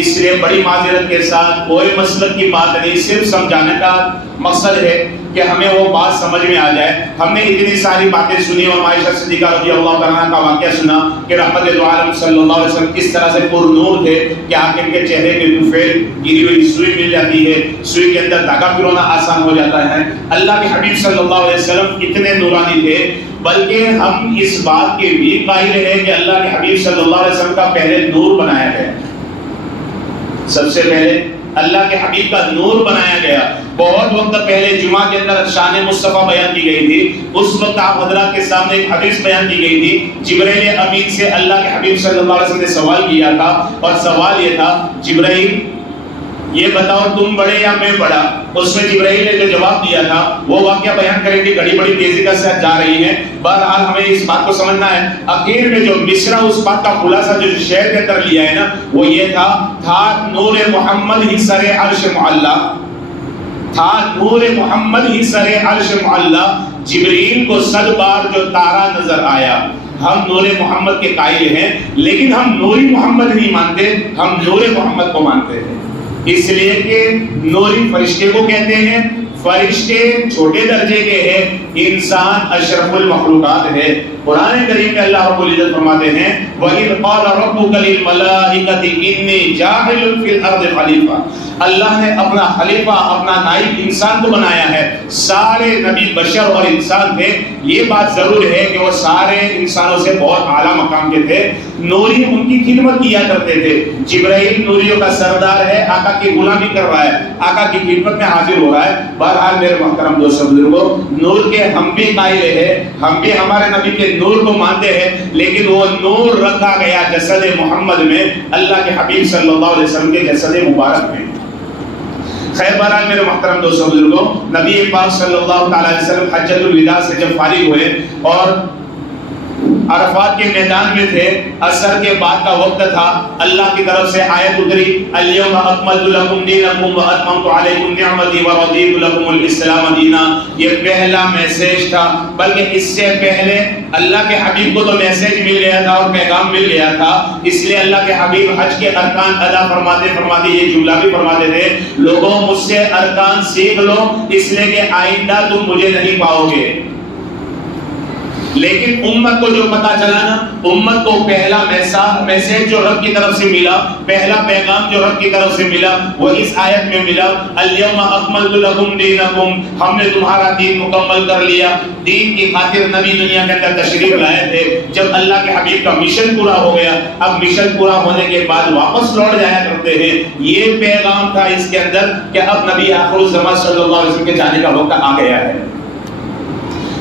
اس لیے بڑی معذرت کے ساتھ کوئی مسلک کی بات نہیں، صرف سمجھانے کا مقصد ہے کہ ہمیں وہ بات سمجھ میں آ جائے. ہم نے اتنی ساری باتیں سنی اور عائشہ صدیقہ رضی اللہ عنہا کا واقعہ سنا کہ رحمت عالم صلی اللہ علیہ وسلم کس طرح سے پر نور تھے کہ آخر ان کے چہرے کے طفیل گری ہوئی سوئی مل جاتی ہے، سوئی کے اندر دھاگا پرونا آسان ہو جاتا ہے. اللہ کے حبیب صلی اللہ علیہ وسلم کتنے نورانی تھے، بلکہ ہم اس بات کے بھی قائل ہیں کہ اللہ کے حبیب صلی اللہ علیہ وسلم کا پہلے نور بنایا گیا. سب سے پہلے اللہ کے حبیب کا نور بنایا گیا. بہت وقت پہلے جمعہ کے اندر شان مصطفیٰ بیان کی گئی تھی. اس وقت آپ حضرات کے سامنے ایک حدیث بیان کی گئی تھی. جبرائیل امین سے اللہ کے حبیب صلی اللہ علیہ وسلم نے سوال کیا تھا اور سوال یہ تھا، جبرائیل یہ بتاؤ تم بڑے یا میں بڑا؟ اس میں جبرائیل نے جو جواب دیا تھا وہ واقعہ بیان کریں گے. گھڑی بڑی تیزی کے ساتھ جا رہی ہے، بہرحال ہمیں اس بات کو سمجھنا ہے. اخیر میں جو مصرع اس بات کا خلاصہ جو شعر کے اندر لیا ہے نا، وہ یہ تھا نور محمد ہی سر عرش معلا، تھا نور محمد ہی سر عرش معلا. جبریل کو 100 بار جو تارا نظر آیا. ہم نور محمد کے قائل ہیں لیکن ہم نوری محمد نہیں مانتے، ہم نور محمد کو مانتے ہیں. اس لیے کہ نوری فرشتے کو کہتے ہیں، فرشتے چھوٹے درجے کے ہیں، انسان اشرف المخلوقات ہے۔ قرآن کریم میں اللہ رب العزت فرماتے ہیں وَإِذْ قَالَ رَبُّكَ لِلْمَلَائِكَةِ إِنِّي جَاعِلٌ فِي الْأَرْضِ خَلِيفَةً، اللہ نے اپنا خلیفہ، اپنا نائب انسان کو بنایا ہے۔ سارے نبی بشر اور انسان تھے، یہ بات ضرور ہے کہ وہ سارے انسانوں سے بہت اعلیٰ مقام کے تھے۔ نوری ان کی خدمت کیا کرتے تھے۔ جبرائیل نوریوں کا سردار ہے، آقا کی غلامی کر رہا ہے، آقا کی خدمت میں حاضر ہو رہا ہے۔ بہرحال میرے محترم دوستو بزرگوں، نور کے ہم بھی قائل ہیں، ہم بھی ہمارے نبی کے نور کو مانتے ہیں، لیکن وہ نور رکھا گیا جسد محمد میں، اللہ کے حبیب صلی اللہ علیہ وسلم کے جسد مبارک میں۔ خیر بہرحال میرے محترم دوستو بزرگوں، نبی پاک صلی اللہ تعالی علیہ وسلم حجۃ الوداع سے جب فارغ ہوئے اور عرفات کے میدان میں تھے، عصر کے بعد کا وقت تھا، اللہ کی طرف سے آیت اتری الیوم اکملت لکم دینکم واتممت علیکم نعمتی ورضیت لکم الاسلام دینا۔ یہ پہلا میسیج تھا، بلکہ اس سے پہلے اللہ کے حبیب کو تو میسیج مل گیا تھا اور پیغام مل گیا تھا، اس لیے اللہ کے حبیب حج کے ارکان ادا فرماتے یہ جملہ بھی فرماتے تھے لوگوں مجھ سے ارکان سیکھ لو، اس لیے کہ آئندہ تم مجھے نہیں پاؤ گے۔ لیکن امت کو جو پتا چلا نا، امت کو پہلا میسیج جو رب کی طرف سے ملا، پہلا پیغام جو رب کی طرف سے ملا، وہ اس آیت میں ملا الیوم اکملت لکم دینکم، ہم نے تمہارا دین مکمل کر لیا۔ دین کی خاطر نبی دنیا کے اندر تشریف لائے تھے، جب اللہ کے حبیب کا مشن پورا ہو گیا، اب مشن پورا ہونے کے بعد واپس لوٹ جایا کرتے ہیں۔ یہ پیغام تھا اس کے اندر کہ اب نبی آخر الزمان صلی اللہ علیہ وسلم کے جانے کا وقت آ گیا ہے۔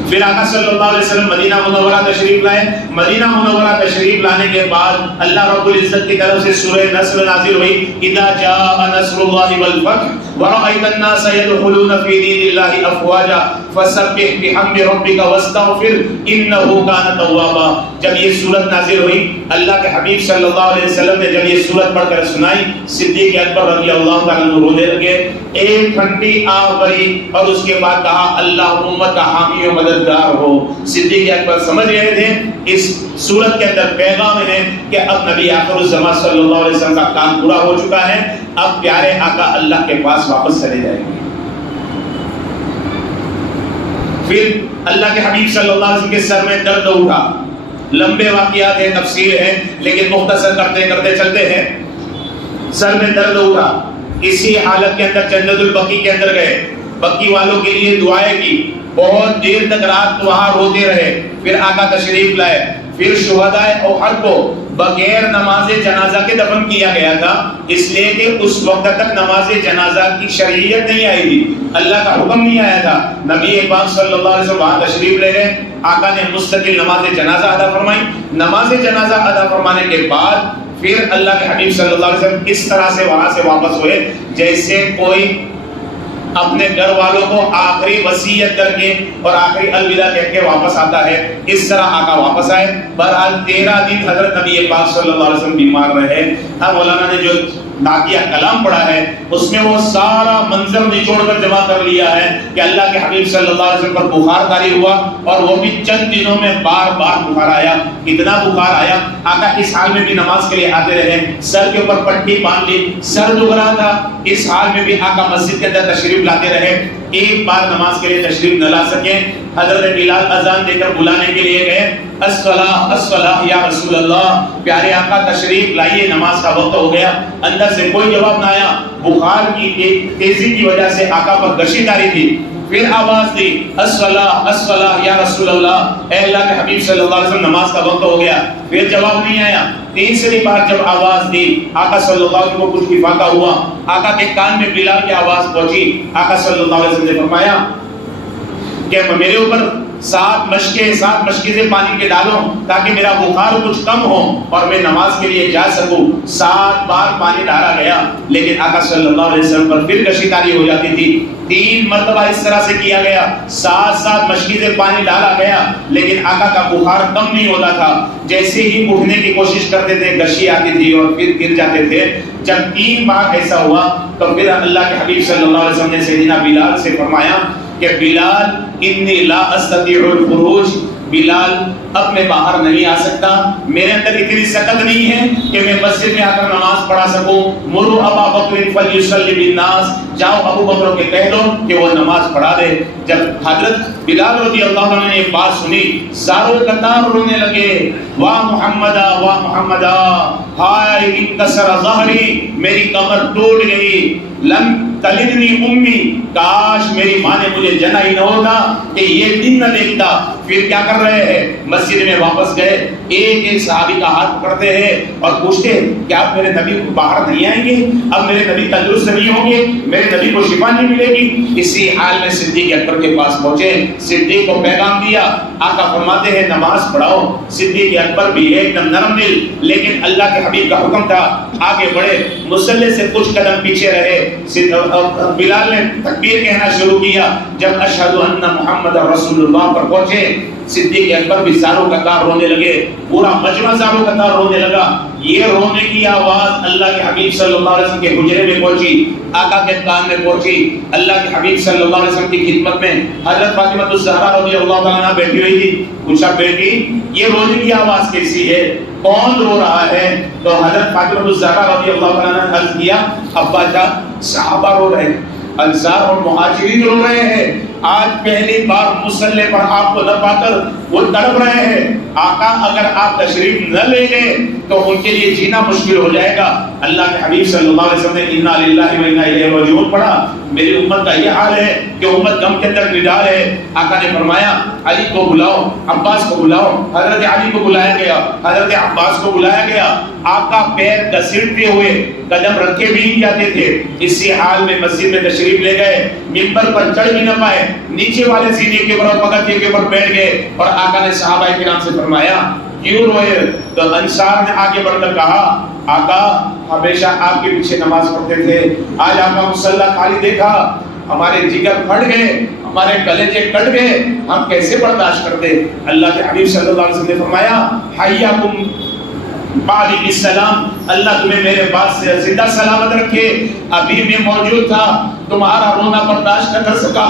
پھر آقا صلی اللہ علیہ وسلم مدینہ منورہ تشریف لائے۔ مدینہ منورہ تشریف لانے کے بعد اللہ رب العزت کی طرف سے سورہ نصر نازل ہوئی اذا جاء نصر اللہ والفتح ورأیت الناس يدخلون فی دین اللہ افواجا فسبح بحمد ربک واستغفر انہ کان توابا۔ جب یہ سورت نازل ہوئی، اللہ کے حبیب صلی اللہ علیہ وسلم نے جب یہ سورت پڑھ کر سنائی، صدیق اکبر رضی اللہ تعالیٰ عنہ رونے لگے، ایک گھنٹی آگ بری اور اس کے بعد کہا اللہ امت کا حامی و مددگار ہو۔ صدیق اکبر سمجھ گئے تھے اس سورت کے اندر پیغام ہے کہ اب نبی آخر الزمان صلی اللہ علیہ وسلم کا کام پورا ہو چکا ہے، اب پیارے آقا اللہ کے پاس واپس چلے جائیں گے۔ پھر اللہ کے حبیب صلی اللہ علیہ وسلم کے سر میں درد اٹھا، لمبے واقعات ہیں، تفصیل ہے، لیکن مختصر کرتے کرتے چلتے ہیں۔ سر میں درد اٹھا، اسی حالت کے اندر جنت البقیع کے اندر گئے، بقیع والوں کے لیے دعائیں کی، بہت دیر تک رات وہاں روتے رہے۔ پھر آقا تشریف لائے، پھر شہدائے احد کو بغیر نماز جنازہ کے دفن کیا گیا تھا، اس لیے کہ اس وقت تک نماز جنازہ کی شرعیت نہیں آئی تھی، اللہ کا حکم نہیں آیا تھا۔ نبی پاک صلی اللہ علیہ وسلم وہاں تشریف لے گئے، آقا نے مستقل نماز جنازہ ادا فرمائی۔ نماز جنازہ ادا فرمانے کے بعد پھر اللہ کے حبیب صلی اللہ علیہ وسلم اس طرح سے وہاں سے واپس ہوئے جیسے کوئی اپنے گھر والوں کو آخری وصیت کر کے اور آخری الوداع کہہ کے واپس آتا ہے، اس طرح آقا واپس آئے۔ بہرحال 13 دن حضرت نبی پاک صلی اللہ علیہ وسلم بیمار رہے۔ اب مولانا نے جو ناقیہ کلام پڑھا ہے اس میں وہ سارا منظر نچوڑ کر جمع کر لیا ہے کہ اللہ کے حبیب صلی اللہ علیہ وسلم پر بخار طاری ہوا اور وہ بھی چند دنوں میں بار بار بخار آیا۔ اتنا بخار آیا آقا اس حال میں بھی نماز کے لیے آتے رہے، سر کے اوپر پٹی باندھ لی، سر دکھ رہا تھا، اس حال میں بھی آقا مسجد کے اندر تشریف لاتے رہے۔ ایک بار نماز کے لیے تشریف نہ لا سکے، حضرت بلال اذان دے کر بلانے کے لیے گئے، الصلاۃ الصلاۃ یا رسول اللہ، پیارے آقا تشریف لائیے، نماز کا وقت ہو گیا۔ اندر سے کوئی جواب نہ آیا، بخار کی تیزی کی وجہ سے آقا پر گشی طاری تھی۔ پھر آواز دی الصلاۃ الصلاۃ یا رسول اللہ، اے اللہ کے حبیب صلی اللہ علیہ وسلم نماز کا وقت ہو گیا۔ پھر جواب نہیں آیا۔ تیسری بار جب آواز دی آقا صلی اللہ علیہ وسلم کو کچھ افاقہ ہوا، آقا کے کان میں بلال کی آواز پہنچی، آقا صلی اللہ علیہ وسلم نے فرمایا کہ میرے اوپر 7 مشکے سے پانی کے ڈالو تاکہ میرا بخار کچھ کم ہو اور میں نماز کے لیے جا سکوں۔ 7 بار پانی ڈالا گیا، لیکن آقا صلی اللہ علیہ وسلم پر پھر گشی طاری ہو جاتی تھی۔ 3 مرتبہ اس طرح سے کیا گیا، 7 مشکی سے پانی ڈالا گیا، لیکن آقا کا بخار کم نہیں ہوتا تھا۔ جیسے ہی اٹھنے کی کوشش کرتے تھے گشی آتی تھی اور پھر گر جاتے تھے۔ جب 3 بار ایسا ہوا تو پھر اللہ کے حبیب صلی اللہ علیہ وسلم نے سیدنا بلال سے فرمایا کہ بلال انی لا استطیع الخروج، بلال اب میں باہر نہیں آ سکتا، میرے اندر اتنی سکت نہیں ہے کہ میں مسجد میں آ کر نماز پڑھا سکوں۔ مروا ابا بکر فلیصلی بالناس، جاؤ ابو بکر کے کہہ دو کہ وہ نماز پڑھا دے۔ جب حضرت بلال رضی اللہ عنہ نے یہ بات سنی، زارو قطار رونے لگے، واہ محمدہ واہ محمدہ، ہائے انکسر ظہری، میری کمر ٹوٹ گئی، لم تلدنی امی، کاش میری ماں نے مجھے جنا ہی نہ ہوتا کہ یہ دن نہ دیکھتا۔ پھر کیا کر رہے ہیں؟ مسجد میں واپس گئے، ایک ایک صحابی کا ہاتھ پکڑتے ہیں اور پوچھتے ہیں کہ آپ میرے نبی کو باہر نہیں آئیں گے؟ اب میرے نبی تندرست نہیں ہوں گے؟ میرے نبی کو شفا نہیں ملے گی؟ اسی حال میں صدیق اکبر کے پاس پہنچے، صدیق کو پیغام دیا، آقا فرماتے ہیں نماز پڑھاؤ۔ صدیق اکبر بھی ایک دم نرم دل، لیکن اللہ کے حبیب کا حکم تھا، آگے بڑھے، مصلی سے کچھ قدم پیچھے رہے۔ بلال نے تکبیر کہنا شروع کیا، جب اشہد ان محمد رسول اللہ پر پہنچے، صدیق اکبر بھی زاروں قطار رونے لگے، پورا مجمع زاروں قطار رونے لگا۔ یہ رونے کی آواز اللہ کے حبیب صلی اللہ علیہ وسلم کے حجرے میں پہنچی، آقا کے کان میں پہنچی۔ اللہ کے حبیب صلی اللہ علیہ وسلم کی خدمت میں حضرت فاطمہ الزہرا رضی اللہ تعالیٰ عنہ بیٹھی ہوئی تھی۔ پوچھا بیٹی یہ رونے کی آواز کیسی ہے، کون رو رہا ہے؟ تو حضرت فاطمہ الزہرا رضی اللہ تعالیٰ عنہ نے عرض کیا، ابا جان صحابہ رو رہے ہیں، انصار اور مہاجرین رو رہے ہیں، آج پہلی بار مصلی پر آپ کو نہ پا کر وہ تڑپ رہے ہیں۔ آقا اگر آپ تشریف نہ لے گئے تو ان کے لیے جینا مشکل ہو جائے گا۔ اللہ کے حبیب صلی اللہ علیہ وسلم نے انا للہ و انا الیہ راجعون پڑھا۔ میری امت کا یہ حال ہے کہ امت غم کے اندر نڈال ہے۔ آقا نے فرمایا علی کو بلاؤ، عباس کو بلاؤ۔ حضرت علی کو بلایا گیا، حضرت عباس کو بلایا گیا۔ آقا پیر گھسیٹتے ہوئے قدم رکھے بھی نہیں جاتے تھے، اسی حال میں مسجد میں تشریف لے گئے، منبر پر چڑھ بھی نہ پائے، نیچے والے زینے کے اوپر پگڑیے کے اوپر بیٹھ گئے اور آقا نے صحابہ کرام سے فرمایا کیوں روئے؟ تو انصار نے آگے بڑھ کر کہا آقا ہمیشہ آپ کے پیچھے نماز پڑھتے تھے، آج آقا مصلی خالی دیکھا، ہمارے جگر پھٹ گئے، ہمارے کلیجے کٹ گئے، ہم کیسے برداشت کرتے؟ اللہ کے حبیب صلی اللہ علیہ وسلم نے فرمایا حیاکم بعد السلام، اللہ تمہیں میرے بعد سے زندہ سلامت رکھے۔ ابھی میں موجود تھا، تمہارا رونا برداشت نہ کر سکا،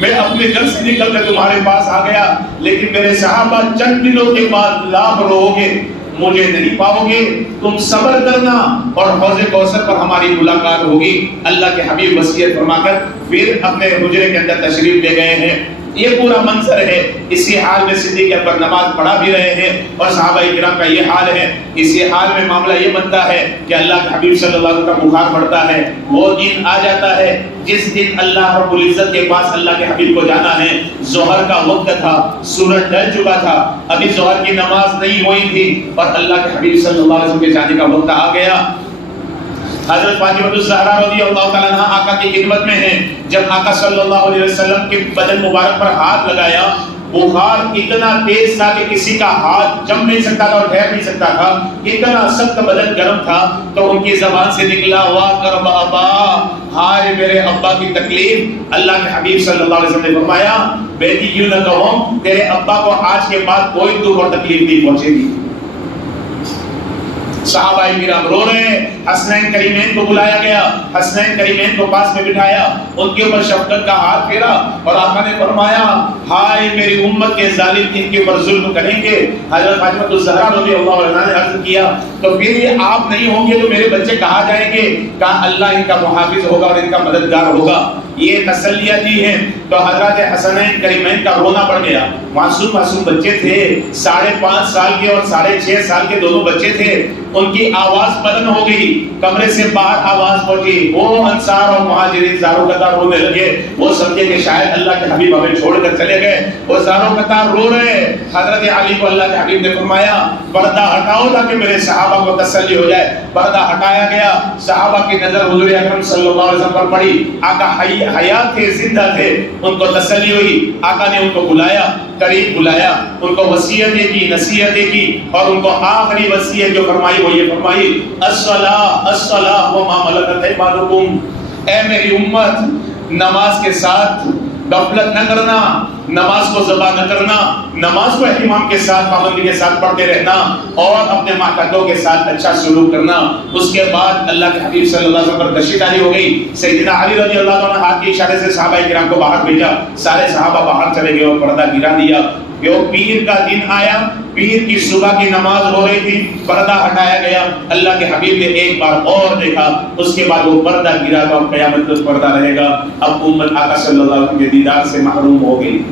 میں اپنے گھر سے نکل کر تمہارے پاس آ گیا، لیکن میرے صحابہ چند دنوں کے بعد لاکھ رو گے، مجھے نہیں پاؤ گے، تم صبر کرنا اور حوض کوثر پر ہماری ملاقات ہوگی۔ اللہ کے حبیب وصیت فرما کر پھر اپنے حجرے کے اندر تشریف لے گئے ہیں۔ یہ پورا منظر ہے، اسی حال میں صدیق اکبر نماز پڑھا بھی رہے ہیں اور صحابہ کرام کا یہ حال ہے۔ اسی حال میں معاملہ یہ بنتا ہے کہ اللہ کے حبیب صلی اللہ علیہ وسلم کا بخار بڑھتا ہے، وہ دن آ جاتا ہے جس دن اللہ رب العزت کے پاس اللہ کے حبیب کو جانا ہے۔ ظہر کا وقت تھا، سورج ڈھل چکا تھا، ابھی ظہر کی نماز نہیں ہوئی تھی اور اللہ کے حبیب صلی اللہ علیہ وسلم کے جانے کا وقت آ گیا۔ حضرت فاطمہ الزہرا رضی اللہ تعالیٰ عنہ آقا کی خدمت میں ہیں، جب آقا صلی اللہ علیہ وسلم کے بدن مبارک پر ہاتھ لگایا، بخار اتنا تیز تھا کہ کسی کا ہاتھ جم نہیں سکتا تھا اور ٹھہر نہیں سکتا تھا، اتنا سخت بدن گرم تھا۔ تو ان کی زبان سے نکلا واہ کرب ابا، ہائے میرے ابا کی تکلیف۔ اللہ کے حبیب صلی اللہ علیہ وسلم نے فرمایا بیٹی یوں نہ کہو، تیرے ابا کو آج کے بعد کوئی دکھ اور تکلیف نہیں پہنچے گی۔ صحابہ کرام رو رہے ہیں، حسنین کریمین کو بلایا گیا، حسنین کریمین کو پاس میں بٹھایا، ان کے اوپر شفقت کا ہاتھ پھیرا اور آقا نے فرمایا ہائے میری امت کے ظالم ان کے اوپر ظلم کریں گے۔ حضرت فاطمہ الزہرا رضی اللہ عنہا نے عرض کیا تو پھر یہ آپ نہیں ہوں گے تو میرے بچے کہاں جائیں گے؟ کہا اللہ ان کا محافظ ہوگا اور ان کا مددگار ہوگا۔ یہ تسلیہ دی ہے۔ تو حضرت حسنین کریمین کا رونا بڑھ گیا، معصوم معصوم بچے تھے، 5.5 سال کے اور 6.5 سال کے دونوں بچے تھے، ان کی آواز بلند ہو گئی، کمرے سے باہر آواز پہنچی، وہ انصار اور مہاجرین زاروں قطار رونے لگے۔ وہ سمجھے کہ شاید اللہ کے حبیب ہمیں چھوڑ کر چلے گئے، وہ زاروں قطار رو رہے۔ حضرت علی کو اللہ کے حبیب نے فرمایا پردہ ہٹاؤ تاکہ میرے صحابہ کو تسلی ہو جائے۔ پردہ ہٹایا گیا، صحابہ کی نظر حضور اکرم صلی اللہ علیہ وسلم پر پڑی۔ آقا حیات تھے، زندہ تھے، ان کو تسلی ہوئی۔ آقا نے ان کو بلایا، قریب بلایا، ان کو وصیتیں کی، نصیحتیں کی اور ان کو آخری وصیت جو فرمائی وہ یہ فرمائی الصلاۃ الصلاۃ وما ملکت ایمانکم، اے میری امت نماز کے ساتھ غفلت نہ کرنا، نماز کو ضبع نہ کرنا، نماز کو اہتمام کے ساتھ پابندی کے ساتھ پڑھتے رہنا اور اپنے ماتحتوں کے ساتھ اچھا سلوک کرنا۔ اس کے بعد اللہ کے حبیب صلی اللہ علیہ وسلم پر تشریف آوری ہو گئی۔ سیدنا علی رضی اللہ عنہ نے ہاتھ کے اشارے سے صحابہ کرام کو باہر بھیجا، سارے صحابہ باہر چلے گئے اور پردہ گرا دیا۔ جو پیر کا دن آیا پیر کی صبح کی نماز ہو رہی تھی، پردہ ہٹایا گیا، اللہ کے حبیب نے ایک بار اور دیکھا، اس کے بعد وہ پردہ گرا تو اب قیامت تک پردہ رہے گا۔ اب امت آقا صلی اللہ علیہ وسلم کے دیدار سے محروم ہو گئی۔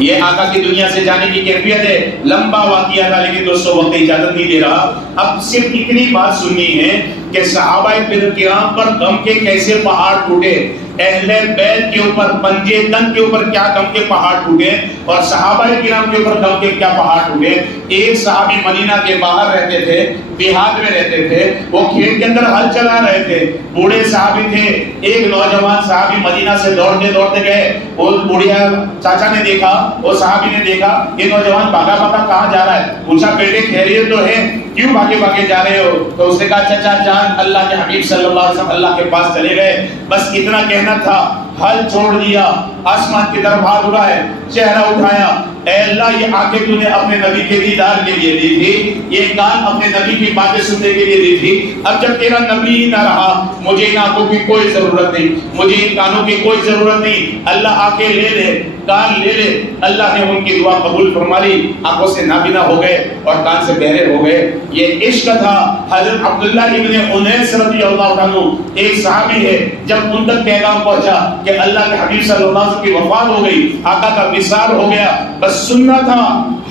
یہ آقا کی دنیا سے جانے کی کیفیت ہے، لمبا واقعہ تھا لیکن دوستوں وقت اجازت نہیں دے رہا۔ اب صرف اتنی بات سننی ہے کہ صحابہ کرام پر غم کے کیسے پہاڑ ٹوٹے، اہل بیت کے اوپر، پنجے تن کے اوپر کیا غم کے پہاڑ ٹوٹے، اور صحابہ کرام کے اوپر غم کے کیا پہاڑ ٹوٹے۔ ایک صحابی مدینہ کے باہر رہتے تھے، دیہات میں رہتے تھے، وہ کھیت کے اندر ہل چلا رہے تھے، بوڑھے صحابی تھے۔ ایک نوجوان صحابی مدینہ سے دوڑتے دوڑتے گئے، وہ بوڑھیا چاچا نے دیکھا، وہ صحابی نے دیکھا یہ نوجوان بھاگا بھاگا کہاں جا رہا ہے، پوچھا بیٹے خیریت تو ہے، کیوں بھاگے بھاگے جا رہے ہو؟ تو اس نے کہا چچا جان اللہ کے حبیب صلی اللہ علیہ وسلم اللہ کے پاس چلے گئے، بس اتنا کہنا تھا، ہل چھوڑ دیا، آسمان کی طرف ہاتھ اٹھائے، چہرہ اٹھایا، اے اللہ یہ آنکھیں تو نے اپنے نبی کے دیدار کے لیے دی تھی، یہ کان اپنے نبی کی باتیں سننے کے لیے دی تھی، اب جب تیرا نبی ہی نہ رہا، مجھے ان آنکھوں کی کوئی ضرورت نہیں، مجھے ان کانوں کی کوئی ضرورت نہیں، اللہ آنکھیں لے لے، کان لے لے۔ اللہ نے ان کی دعا قبول فرما لی، آنکھوں سے نابینا ہو گئے اور کان سے بہرے ہو گئے۔ یہ عشق تھا۔ حضرت عبداللہ ابن انیس رضی اللہ عنہ ایک صحابی ہے، جب ان تک پیغام پہنچا کہ اللہ کے حبیب صلی اللہ علیہ وسلم کی وفات ہو گئی، آقا کا وصال ہو گیا، بس سننا تھا،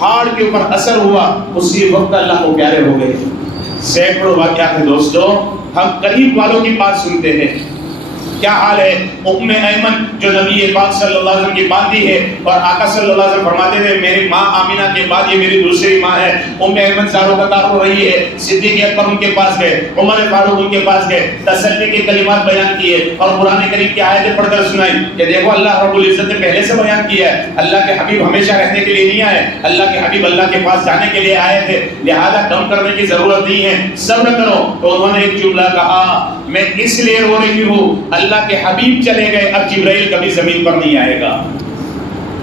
ہارٹ کے اوپر اثر ہوا، اسی وقت اللہ کو پیارے ہو گئے۔ سینکڑوں واقعات ہیں دوستو، ہم قریب والوں کی بات سنتے ہیں۔ کیا حال ہے ام ایمن جو نبی پاک صلی اللہ علیہ وسلم کی باندھی ہے، اور آقا صلی اللہ علیہ وسلم فرماتے تھے میری ماں آمینہ کے بعد یہ میری دوسری ماں ہے۔ ام ایمن زاروں قطار ہو رہی ہے، صدیق اکبر ان کے پاس گئے، عمر فاروق ان کے پاس گئے، تسلی کے کلمات بیان کیے اور قرآن کریم کی آیتیں پڑھ کر سنائی کہ دیکھو اللہ رب العزت نے پہلے سے بیان کیا ہے، اللہ کے حبیب ہمیشہ رہنے کے لیے نہیں آئے، اللہ کے حبیب اللہ کے پاس جانے کے لیے آئے تھے، لہذا کم کرنے کی ضرورت نہیں ہے، صبر کرو۔ تو انہوں نے ایک جملہ کہا میں اس لیے رو رہی ہوں اللہ کے حبیب چلے گئے، اب جبرائیل کبھی زمین پر نہیں آئے گا،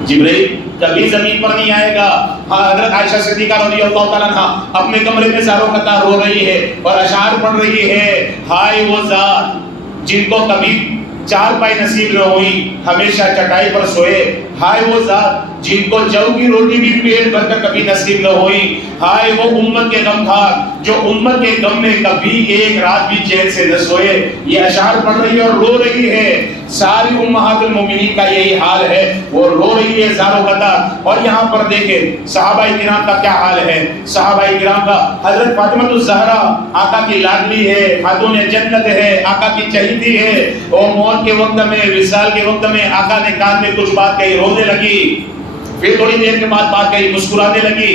جبرائیل کبھی زمین پر نہیں آئے گا۔ حضرت عائشہ صدیقہ رضی اللہ تعالیٰ عنہ اپنے کمرے میں زاروں قطار رو رہی ہے اور اشعار پڑھ رہی ہے، ہائے وہ ذات جن کو کبھی چار پائی نصیب نہ ہوئی، ہمیشہ چٹائی پر سوئے، ہائے وہ ذات جن کو جو کی روٹی بھی پیٹ بھر کر کبھی نصیب نہ ہوئی، ہائے وہ امت کے غمخوار جو امت کے غم میں کبھی ایک رات بھی چین سے نہ سوئے۔ یہ اشعار پڑھ رہی ہے اور رو رہی ہے، ساری امہات المومنین کا یہی حال ہے، وہ رو رہی ہے زاروں قطار۔ اور یہاں پر دیکھیں صحابہ کرام کا کیا حال ہے، صحابہ کرام کا حضرت فاطمہ الزہرا آقا کی لاڈلی ہے، خاتون جنت ہے، آقا کی چہیتی ہے، اور موت کے وقت میں، وصال کے وقت میں آقا نے کان میں کچھ بات کہی، رونے لگی، پھر تھوڑی دیر کے بعد بات کہی، مسکرانے لگی۔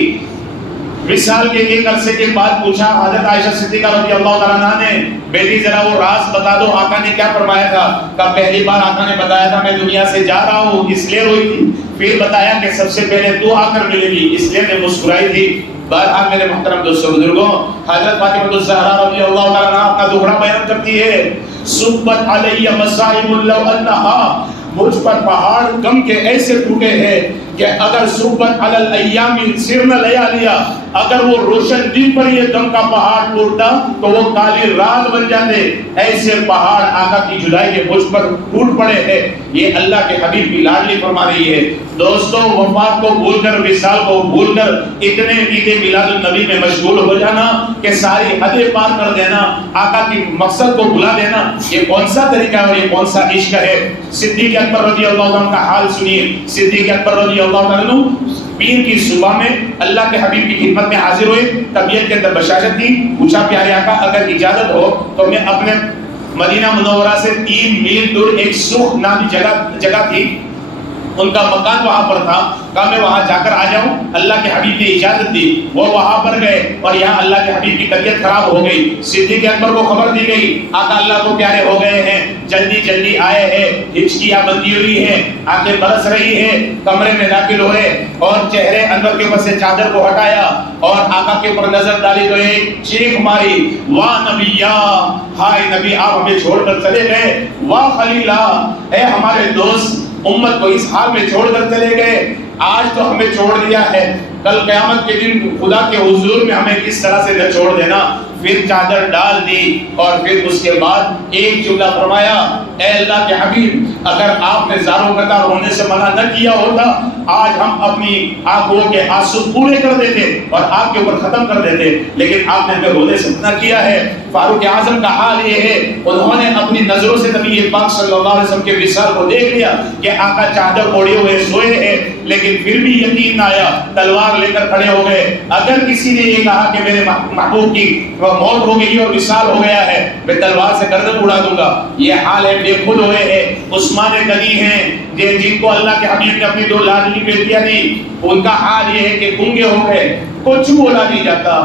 وصال کے ایک عرصے کے بعد پوچھا حضرت عائشہ صدیقہ رضی اللہ تعالیٰ عنہ نے بیٹی ذرا وہ راز بتا دو، آقا نے کیا فرمایا تھا؟ کہ پہلی بار آقا نے بتایا تھا میں دنیا سے جا رہا ہوں اس لیے روئی تھی، پھر بتایا کہ سب سے پہلے تو آ کر ملے گی اس لیے میں مسکرائی تھی۔ بہرحال میرے محترم دوستو بزرگوں، حضرت فاطمہ الزہرا رضی اللہ تعالیٰ عنہ اپنا دکھڑا بیان کرتی ہے، صبت علی مصائب لو انہا، مجھ پر پہاڑ غم کے ایسے ٹوٹے ہیں کہ اگر صبت علی الایام سرن لیالیا، اگر وہ روشن دن پر یہ غم کا پہاڑ ٹوٹتا تو وہ کالی رات بن جاتے، ایسے پہاڑ آقا کی جدائی کے مجھ پر ٹوٹ پڑے ہیں۔ یہ اللہ کے حبیب کی لاڈلی فرما رہی ہے۔ دوستوں وفات کو بھول کر، وصال کو بھول کر اتنے عید میلاد النبی میں مشغول ہو جانا کہ ساری حدیں پار کر دینا، آقا کی مقصد کو بھلا دینا، یہ کون سا طریقہ ہے اور یہ کون سا عشق ہے؟ صدیق اکبر رضی اللہ عنہ کا حال سنیے۔ صدیق اکبر رضی اللہ عنہ پیر کی صبح میں اللہ کے حبیب کی خدمت میں حاضر ہوئے، طبیعت کے اندر بشاشت تھی، پوچھا پیارے آقا اگر اجازت ہو تو میں اپنے مدینہ منورہ سے 3 میل دور ایک سوخ نامی جگہ تھی، ان کا مکان وہاں پر تھا، کہا میں وہاں جا کر آ جاؤں، اللہ کے حبیب نے اجازت دی، وہ وہاں پر گئے اور یہاں اللہ کے حبیب کی طبیعت خراب ہو گئی۔ صدیق اکبر کو خبر دی گئی آقا اللہ کو پیارے ہو گئے ہیں، جلدی جلدی آئے ہیں، ہچکیاں بندی ہوئی ہیں، آنکھیں برس رہی ہیں، کمرے میں داخل ہوئے اور چہرے اندر کے اوپر سے چادر کو ہٹایا اور آقا کے اوپر نظر ڈالی تو ایک چیخ ماری، واہ نبیہ، ہائے نبی آپ ہمیں چھوڑ کر چلے گئے، واہ خلیلہ، اے ہمارے دوست امت کو اس حال میں چھوڑ کر چلے گئے، آج تو ہمیں چھوڑ دیا ہے، کل قیامت کے دن خدا کے حضور میں ہمیں کس طرح سے نہ چھوڑ دینا۔ پھر چادر ڈال دی اور پھر اس کے بعد ایک جملہ فرمایا، اے اللہ کے حبیب اگر آپ نے زاروں قطار ہونے سے منع نہ کیا ہوتا آج ہم اپنی آنکھوں کے آنسو پورے کر دیتے اور آپ کے اوپر ختم کر دیتے، لیکن آپ نے ہمیں رونے سے منع کیا ہے۔ فاروق اعظم کا حال یہ ہے، انہوں نے اپنی نظروں سے نبی پاک صلی اللہ علیہ وسلم کے وصال کو دیکھ لیا کہ آقا چادر اوڑھے ہوئے سوئے ہیں، لیکن پھر بھی یقین نہ آیا، تلوار لے کر کھڑے ہو گئے۔ اگر کسی نے یہ کہا کہ میرے محبوب کی موت ہو گئی اور وصال ہو گیا ہے، میں تلوار سے گردن اڑا دوں گا۔ یہ حال ہے، بے خود ہوئے ہیں۔ عثمان غنی ہیں جن کو اللہ کے حبیب نے اپنی دو لاڈلی بیٹیاں دی، ان کا حال یہ ہے کہ گونگے ہو گئے، کچھ بولا نہیں جاتا،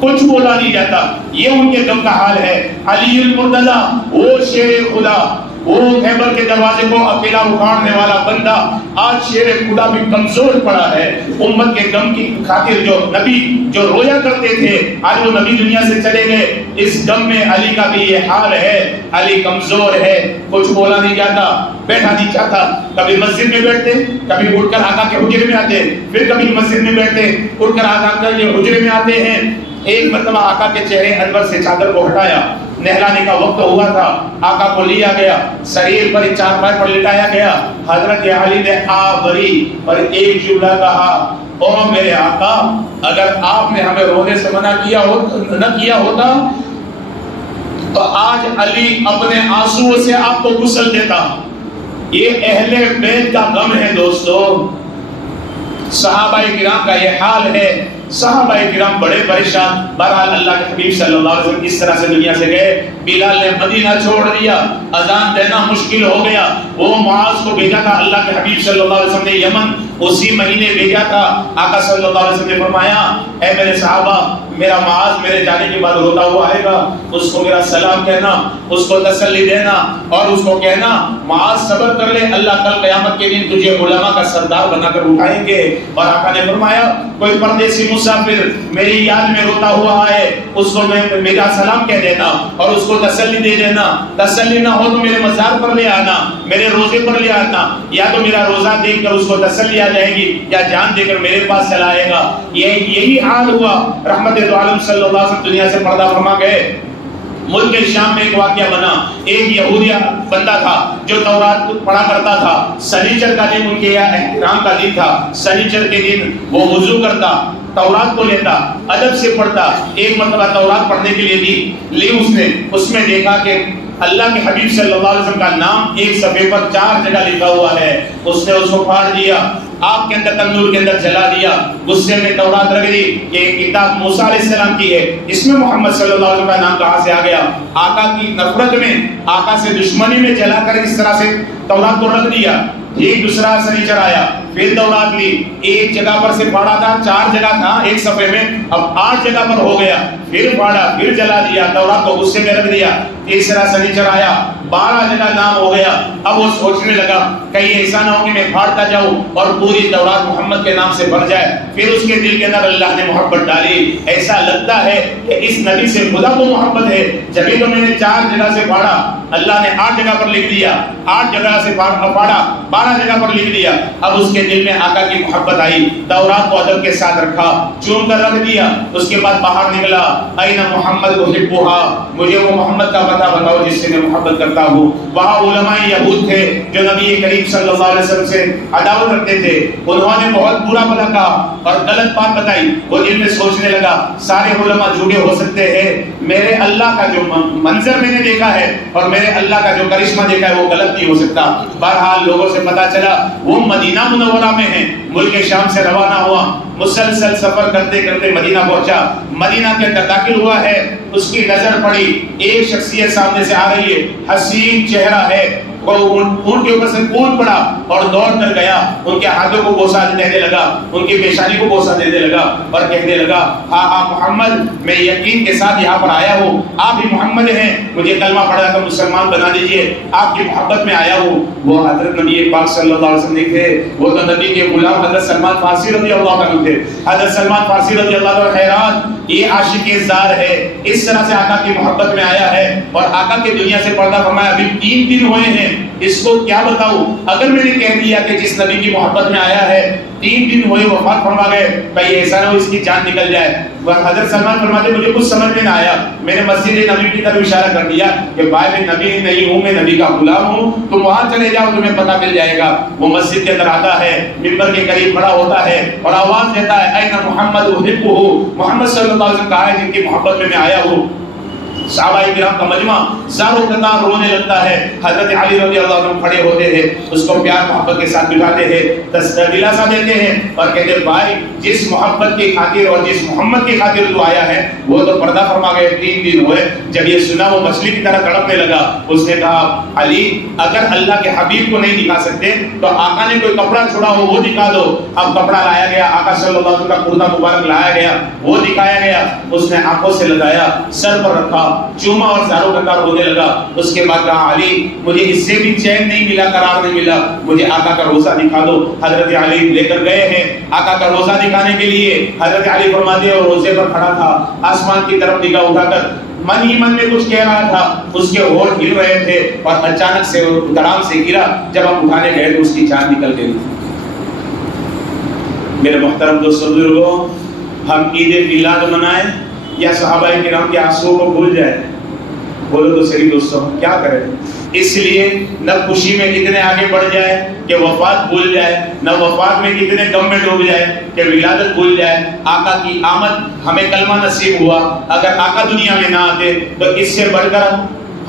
کچھ بولا نہیں جاتا، یہ ان کے غم کا حال ہے۔ علی المرتضیٰ، وہ شیر خدا، وہ خیبر کے دروازے کو اکیلا اکھاڑنے والا بندہ، آج شیر خدا بھی کمزور پڑا ہے۔ امت کے غم کی خاطر جو نبی جو رویا کرتے تھے، آج وہ نبی دنیا سے چلے گئے۔ اس غم میں علی کا بھی یہ حال ہے، علی کمزور ہے، کچھ بولا نہیں جاتا، بیٹھا نہیں چاہتا۔ کبھی مسجد میں بیٹھتے، کبھی اٹھ کر آقا کے حجرے میں آتے، پھر کبھی مسجد میں بیٹھتے، اٹھ کر آقا کے حجرے میں آتے ہیں۔ ایک مرتبہ آقا کے چہرے انور سے چادر کو ہٹایا، نہلانے کا وقت ہوا تھا، آقا کو لیا گیا، سریر پر چارپائی پر لٹایا گیا۔ حضرت علی نے آبری اور ایک جملہ کہا، او میرے آقا، اگر آپ نے ہمیں رونے سے منع نہ کیا ہوتا تو آج علی اپنے آنسوؤں سے آپ کو غسل دیتا۔ یہ اہل بیت کا غم ہے دوستو، صحابہ کرام کا یہ حال ہے۔ صحابہ کرام بڑے پریشان۔ بہرحال اللہ کے حبیب صلی اللہ علیہ وسلم اس طرح سے دنیا سے گئے، بلال نے مدینہ چھوڑ دیا، اذان دینا مشکل ہو گیا۔ وہ معاذ کو بھیجا تھا اللہ کے حبیب صلی اللہ علیہ وسلم نے یمن، اسی مہینے بھیجا تھا۔ آقا صلی اللہ علیہ وسلم نے فرمایا، اے میرے صحابہ، میرا معاذ میرے جانے کے بعد روتا ہوا آئے گا، اس کو میرا سلام کہنا، اس کو تسلی دینا اور اس کو کہنا معاذ صبر کر لے، اللہ کل قیامت کے دن تجھے علماء کا سردار بنا کر اٹھائیں گے۔ اور آقا نے فرمایا، کوئی پردیسی مسافر میری یاد میں روتا ہوا آئے، اس کو میرا سلام کہہ دینا اور اس کو تسلی دے دینا۔ تسلی نہ ہو تو میرے مزار پر لے آنا، میرے روزے پر لے آنا، یا تو میرا روزہ دیکھ کر اس کو تسلی آ جائے گی یا جان دے کر میرے پاس چلا آئے گا۔ یہی حال ہوا۔ رحمت دو عالم صلی اللہ علیہ وسلم دنیا سے پردہ فرما گئے۔ ملک شام میں ایک واقعہ بنا، ایک یہودیہ بندہ تھا جو تورات پڑھا کرتا تھا۔ سنیچر کا دن ان کے یہاں احترام کا دن تھا، سنیچر کے دن وہ وضو کرتا، تورات کو لیتا، ادب سے پڑھتا۔ ایک مرتبہ تورات پڑھنے کے لیے لی اس میں دیکھا کہ اللہ کے حبیب صلی اللہ علیہ وسلم کا نام ایک صفحے پر 4 جگہ لکھا ہوا ہے۔ اس نے اس کو پھاڑ دیا، آپ کے اندر تندور کے اندر جلا دیا، غصے میں تورات رکھ دی کہ کتاب موسیٰ علیہ السلام کی ہے، اس میں محمد صلی اللہ علیہ وسلم کا نام کہاں سے آ گیا؟ آقا کی نفرت میں، آقا سے دشمنی میں جلا کر اس طرح سے تورات کو رکھ دیا۔ ایک دوسرا سنیچر آیا، پھر تورات لی، ایک جگہ پر سے پھاڑا تھا، 4 جگہ تھا ایک صفحے میں، اب 8 جگہ پر ہو گیا، پھر پھاڑا، پھر جلا دیا، تورات کو غصے میں رکھ دیا۔ تیسرا سنیچر آیا، 12 جگہ نام ہو گیا۔ اب وہ سوچنے لگا کہیں ایسا نہ ہو کہ میں پھاڑتا جاؤں اور پوری تورات محمد کے نام سے بھر جائے۔ پھر اس کے دل کے اندر اللہ نے محبت ڈالی، ایسا لگتا ہے کہ اس نبی سے خدا کو محبت ہے، جبھی تو میں نے 4 جگہ سے پھاڑا، اللہ نے 8 جگہ پر لکھ دیا، 8 جگہ سے پھاڑا، 12 جگہ پر لکھ دیا۔ اب اس کے دل میں آقا کی محبت آئی، تورات کو ادب کے ساتھ رکھا، چوم کر رکھ دیا۔ اس کے بعد باہر نکلا، اینا محمد احبھا، مجھے وہ محمد کا پتہ بتاؤ جس سے میں محبت کرتا ہوں۔ وہاں علماء یہود تھے جو نبی کریم صلی اللہ علیہ وسلم سے عداوت رکھتے تھے، انہوں نے بہت برا بھلا کہا اور غلط بات بتائی۔ وہ دل میں سوچنے لگا سارے علماء جھوٹے ہو سکتے ہیں، میرے اللہ کا جو منظر میں نے دیکھا ہے اور میرے اللہ کا جو کرشمہ دیکھا ہے وہ غلط نہیں ہو سکتا۔ بہرحال لوگوں سے پتا چلا وہ مدینہ منورہ میں ہیں، ملک شام سے روانہ ہوا، مسلسل سفر کرتے کرتے مدینہ پہنچا، مدینہ کے اندر داخل ہوا ہے، اس کی نظر پڑی، ایک شخصیت سامنے سے آ رہی ہے، حسین چہرہ ہے، وہ اون کے اوپر سے کود پڑا اور دوڑ کر گیا، ان کے ہاتھوں کو بوسہ دینے لگا، ان کی پیشانی کو بوسہ دینے لگا اور کہنے لگا، ہاں ہاں محمد، میں یقین کے ساتھ یہاں پر آیا ہوں، آپ بھی محمد ہیں، مجھے کلمہ پڑھا کر مسلمان بنا دیجئے، آپ کی محبت میں آیا ہوں۔ وہ حضرت نبی پاک صلی اللہ علیہ وسلم نہیں تھے، وہ تو نبی کے غلام حضرت سلمان فارسی رضی اللہ عنہ تھے۔ حضرت سلمان فارسی رضی اللہ عنہ حیران، یہ عاشق زار ہے، اس طرح سے آقا کی محبت میں آیا ہے اور آقا کی دنیا سے پردہ فرمایا، ابھی 3 دن ہوئے ہیں، اس کو کیا بتاؤں؟ اگر میں نے کہہ دیا کہ جس نبی کی محبت میں آیا ہے 3 دن ہوئے وفات فرما گئے، کہیں ایسا نہ ہو اس کی جان نکل جائے۔ حضرت سلمان فرماتے مجھے کچھ سمجھ میں نہ آیا، میں نے مسجد نبی کی طرف اشارہ کر دیا کہ بھائی میں نبی نہیں ہوں، میں نبی کا غلام ہوں، تم وہاں چلے جاؤ تمہیں پتہ مل جائے گا۔ وہ مسجد کے اندر آتا ہے، منبر کے قریب کھڑا ہوتا ہے اور آواز دیتا ہے این محمد احبہ، محمد صلی اللہ علیہ وسلم کہا ہے جن کی محبت میں میں آیا ہوں۔ صحابہ کرام کا مجمع زاروں قطار رونے لگتا ہے، حضرت علی رضی اللہ عنہ کھڑے ہوتے ہیں، اس کو پیار محبت کے ساتھ بٹھاتے ہیں، دلاسا دیتے ہیں اور کہتے ہیں بھائی جس محبت کی خاطر اور جس محمد کی خاطر تو آیا ہے وہ تو پردہ فرما گئے۔ 3 دن ہوئے، جب یہ سنا وہ مچھلی کی طرح تڑپنے لگا، اس نے کہا علی اگر اللہ کے حبیب کو نہیں دکھا سکتے تو آقا نے کوئی کپڑا چھوڑا ہو وہ دکھا دو۔ اب کپڑا لایا گیا، آقا صلی اللہ علیہ وسلم کا کرتا مبارک لایا گیا، وہ دکھایا گیا، اس نے آنکھوں سے لگایا، سر پر رکھا، چوما اور زاروں کا کار ہونے لگا۔ اس کے بعد کہا علی مجھے اس سے بھی چین نہیں ملا، قرار نہیں ملا، مجھے آقا کا روزہ دکھا دو۔ حضرت علی لے کر گئے ہیں آقا کا روزہ دکھانے کے لیے۔ حضرت علی فرماتے ہیں اور روزے پر کھڑا تھا، آسمان کی طرف نگاہ اٹھا کر من ہی من میں کچھ کہہ رہا تھا، اس کے ہونٹ ہل رہے تھے اور اچانک سے وہ دڑام سے گرا۔ جب ہم اٹھانے گئے تو اس کی جان نکل گئی۔ میرے محترم دوستو بزرگوں، ہم عید میلاد منائیں یا صحابہ کرام کے آنسوؤں کو بھول جائیں؟ بولو تو صحیح دوستو، ہم کیا کریں؟ اس لیے نہ خوشی میں کتنے آگے بڑھ جائے کہ وفات بھول جائے، نہ وفات میں کتنے غم میں ڈوب جائے کہ ولادت بھول جائے۔ آقا کی آمد ہمیں کلمہ نصیب ہوا، اگر آقا دنیا میں نہ آتے تو اس سے بڑھ کر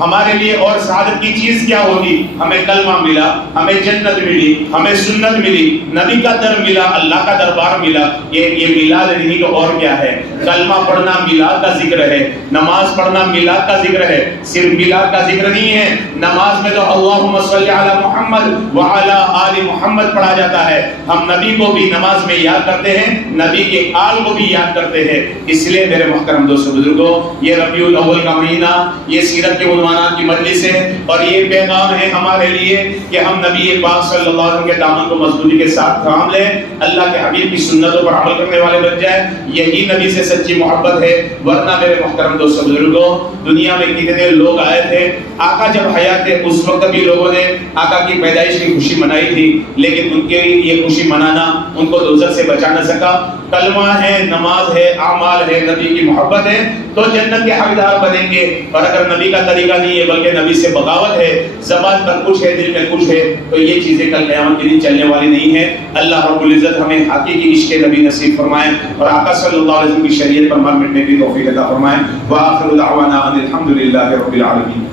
ہمارے لیے اور سعادت کی چیز کیا ہوگی؟ ہمیں کلمہ ملا، ہمیں جنت ملی، ہمیں سنت ملی، نبی کا در ملا، اللہ کا دربار ملا۔ یہ میلاد نہیں تو اور کیا ہے؟ کلمہ پڑھنا میلاد کا ذکر ہے، نماز پڑھنا میلاد کا ذکر ہے۔ صرف میلاد کا ذکر نہیں ہے، نماز میں تو اللہم صلی علی محمد وعلی آل محمد پڑھا جاتا ہے۔ ہم نبی کو بھی نماز میں یاد کرتے ہیں، نبی کے آل کو بھی یاد کرتے ہیں۔ اس لیے میرے محترم دوستو بزرگوں، یہ ربیع الاول کا مہینہ، یہ سیرت کے عنوانات کی مجلس ہے اور یہ پیغام ہے ہمارے لیے کہ ہم نبی پاک صلی اللہ علیہ وسلم کے دامن کو مضبوطی کے ساتھ تھام لیں، اللہ کے حبیب کی سنتوں پر عمل کرنے والے بن جائیں۔ یہی نبی سے سچی محبت ہے۔ ورنہ میرے محترم دوستو بزرگوں، دنیا میں کتنے لوگ آئے تھے، آقا جب حیات تھے اس وقت بھی لوگوں نے آقا کی پیدائش کی خوشی منائی تھی، لیکن ان کے یہ خوشی منانا ان کو دوزخ سے بچا نہ سکا۔ کلمہ ہے، نماز ہے، اعمال ہے، نبی کی محبت ہے تو جنت کے حقدار بنیں گے۔ اور اگر نبی کا طریقہ نہیں ہے بلکہ نبی سے بغاوت ہے، زبان پر کچھ ہے دل میں کچھ ہے، تو یہ چیزیں کل قیامت کے دن چلنے والی نہیں ہیں۔ اللہ رب العزت ہمیں حقیقی عشق نبی نصیب فرمائے اور آقا صلی اللہ علیہ وسلم کی شریعت پر مر مٹنے کی توفیق عطا فرمائے۔ وآخر دعوانا ان الحمد للہ رب العالمین۔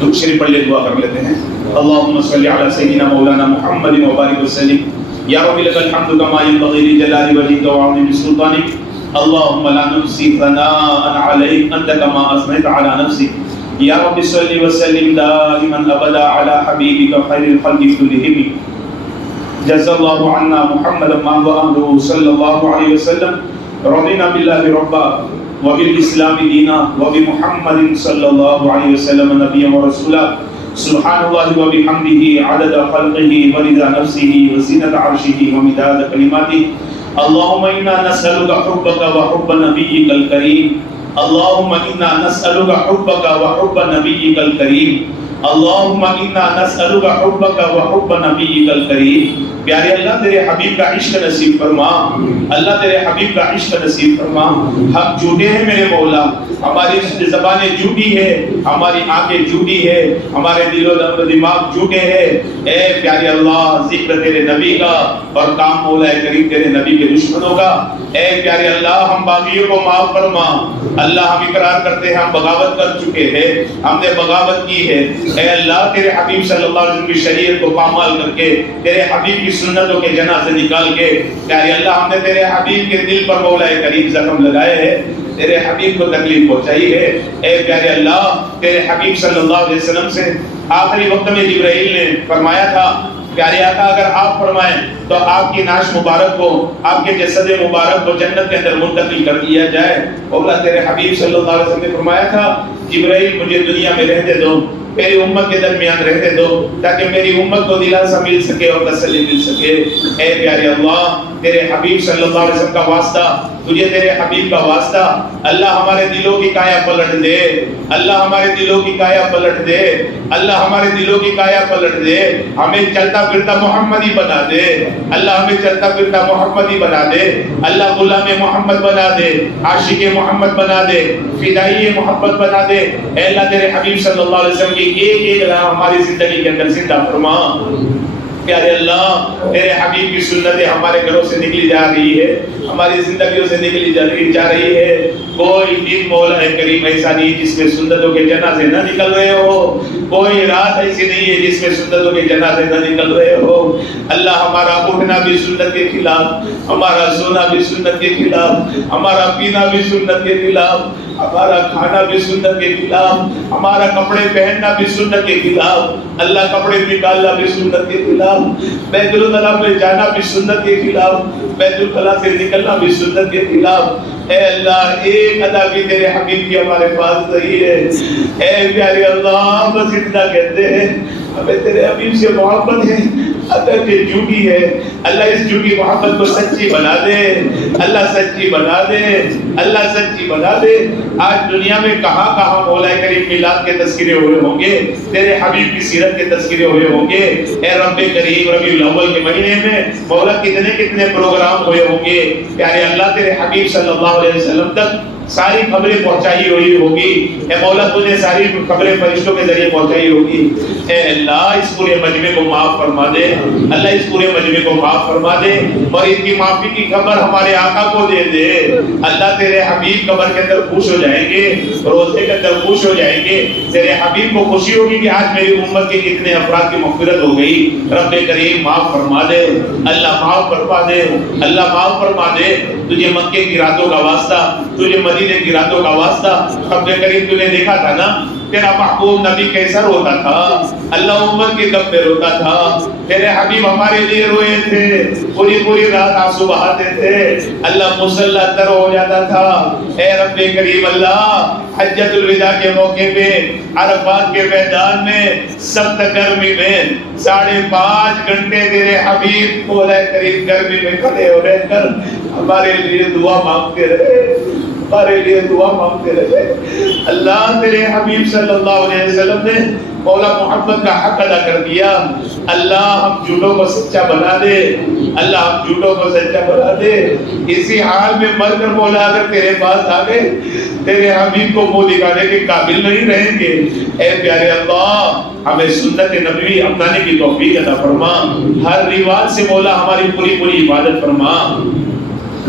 تو شریف پڑھ لے، دعا کر لیتے ہیں۔ اللہم صلی علی سیدنا مولانا محمد وبارک وسلم۔ یا رب لک الحمد کما ینبغی لجلال وجهک وعظیم سلطانک۔ اللهم لا نحصي ثناء عليك انت كما اثنيت على نفسك يا رب صل وسلم دائما ابدا على حبيبك خير الخلق كلهم جزا الله عنا محمدا ما هو اهله صلى الله عليه وسلم رضينا بالله ربا وبالاسلام دينا وبمحمد صلى الله عليه وسلم نبيا ورسولا سبحان الله وبحمده عدد خلقه ورضا نفسه وزنة عرشه ومداد كلماته اللهم انا نسألك حبك وحب نبيك الكريم اللهم انا نسألك حبك وحب نبيك الكريم اللهم انا نسألك حبك وحب نبيك الكريم۔ پیارے اللہ تیرے حبیب کا عشق نصیب فرما، اللہ تیرے حبیب کا عشق نصیب فرما۔ ہم جھوٹے ہیں میرے مولا، ہماری زبانیں جھوٹی ہے، ہماری آنکھیں جھوٹی ہے، ہمارے دل و دماغ جھوٹے ہیں۔ اے پیارے اللہ، ذکر تیرے نبی کا اور کام مولا کریم تیرے نبی کے دشمنوں کا۔ اے پیارے اللہ، ہم باغیوں کو معاف فرما۔ اللہ ہم اقرار کرتے ہیں ہم بغاوت کر چکے ہیں، ہم نے بغاوت کی ہے۔ اے اللہ، تیرے حبیب صلی اللہ علیہ وسلم کی شریعت کو پامال کر کے، تیرے حبیب کی سنتوں کے جنازے نکال کے، پیارے اللہ ہم نے تیرے حبیب کے دل پر مولا کریم زخم لگائے ہیں، تیرے حبیب کو تکلیف پہنچائی ہے۔ اے پیارے اللہ، تیرے حبیب صلی اللہ علیہ وسلم سے آخری وقت میں جبرائیل نے فرمایا تھا پیارے آقا اگر آپ فرمائیں تو آپ کی ناش مبارک کو، آپ کے جسد مبارک کو جنت کے اندر منتقل کر دیا جائے۔ اللہ تیرے حبیب صلی اللہ علیہ وسلم نے فرمایا تھا جبرائیل مجھے دنیا میں رہنے دو، میری امت کے درمیان رہنے دو تاکہ میری امت کو دلاسا مل سکے اور تسلی مل سکے۔ اے پیارے اللہ، تیرے حبیب صلی اللہ علیہ وسلم کا واسطہ، تجھے تیرے حبیب کا واسطہ، اللہ ہمارے دلوں کی کایا پلٹ دے، اللہ ہمارے دلوں کی کایا پلٹ دے، اللہ ہمارے دلوں کی کایا پلٹ دے، ہمیں چلتا پھرتا محمدی بنا دے، اللہ ہمیں چلتا پھرتا محمدی بنا دے، اللہ غلام محمد بنا دے، عاشق محمد بنا دے، فدائی محمد بنا دے، اے اللہ تیرے حبیب صلی اللہ علیہ وسلم کی ایک ایک راہ ہماری زندگی کے اندر زندہ فرما۔ پیارے اللہ تیرے حبیب کی سنتیں ہمارے گھروں سے نکلی جا رہی ہے، ہماری زندگیوں سے نکلی جا رہی ہے، کوئی دن مولا کریم ایسا نہیں جس میں سنتوں کے جنازے نہ نکل رہے ہو، کوئی رات ایسی نہیں ہے جس میں سنتوں کے جنازے نہ نکل رہے ہو۔ اللہ ہمارا اٹھنا بھی سنت کے خلاف، ہمارا سونا بھی سنت کے خلاف، ہمارا پینا بھی سنت کے خلاف، ہمارا کھانا بھی سنت کے خلاف، ہمارا کپڑے پہننا بھی سنت کے خلاف، اللہ کپڑے نکالنا بھی سنت کے خلاف، بیت الخلا میں جانا بھی سنت کے خلاف، بیت الخلا سے نکلنا بھی سنت کے خلاف۔ اے اللہ ایک ادا بھی تیرے حبیب کی ہمارے پاس نہیں ہے، اے پیارے اللہ بس اتنا کہتے ہیں ہمیں تیرے حبیب سے محبت ہے، اگر یہ جھوٹی ہے اللہ اس جھوٹی محبت کو سچی بنا دے، اللہ سچی بنا دے، اللہ سچی بنا دے۔ آج دنیا میں کہاں کہاں مولا کریم میلاد کے تذکرے ہوئے ہوں گے، تیرے حبیب کی سیرت کے تذکرے ہوئے ہوں گے، اے رب کریم ربیع الاول کے مہینے میں مولا کتنے کتنے پروگرام ہوئے ہوں گے، پیارے اللہ تیرے حبیب صلی اللہ علیہ وسلم تک ساری خبریں پہنچائی ہوئی ہوگی، اے مولا تو نے ساری خبریں فرشتوں کے ذریعے پہنچائی ہوگی۔ اے اللہ اس پورے مجمع کو معاف فرما دے، اللہ اس پورے مجمع کو معاف فرما دے، اور ان کی معافی کی خبر ہمارے آقا کو دے دے۔ اللہ تیرے حبیب قبر کے اندر خوش ہو جائیں گے، روزے کے اندر خوش ہو جائیں گے، تیرے حبیب کو خوشی ہوگی کہ آج میری امت کے کتنے افراد کی مغفرت ہو گئی۔ رب کریم معاف فرما دے، اللہ معاف فرما دے، اللہ معاف فرما دے۔ تجھے مکے کی راتوں کا واسطہ، تجھے مدینے کی راتوں کا واسطہ، رب کریم تو نے دیکھا تھا نا تیرا محبوب نبی کیسا روتا تھا، اللہ امت کے غم میں روتا تھا، تیرے حبیب ہمارے لیے روئے تھے، پوری پوری رات آنسو بہاتے تھے، اللہ مصلی تر ہو جاتا تھا۔ اے رب کریم اللہ حجۃ الوداع کے موقع پہ عرفات کے میدان میں سخت گرمی میں 5.5 گھنٹے تیرے حبیب مولا کریم گرمی میں کھڑے ہو رہ کر ہمارے لیے دعا مانگتے رہے، ہمارے لیے دعا مانگتے رہے۔ اللہ تیرے حبیب صلی اللہ علیہ وسلم نے مولا محمد کا حق ادا کر دیا۔ اللہ ہم جھوٹوں کو سچا بنا دے، اللہ ہم جھوٹوں کو سچا بنا دے۔ اسی حال میں مر کر مولا اگر تیرے پاس آ گئے تیرے حبیب کو منہ دکھانے کے قابل نہیں رہیں گے۔ اے پیارے اللہ ہمیں سنت نبوی اپنانے کی توفیق عطا فرما، ہر رواج سے مولا ہماری پوری پوری عبادت فرما،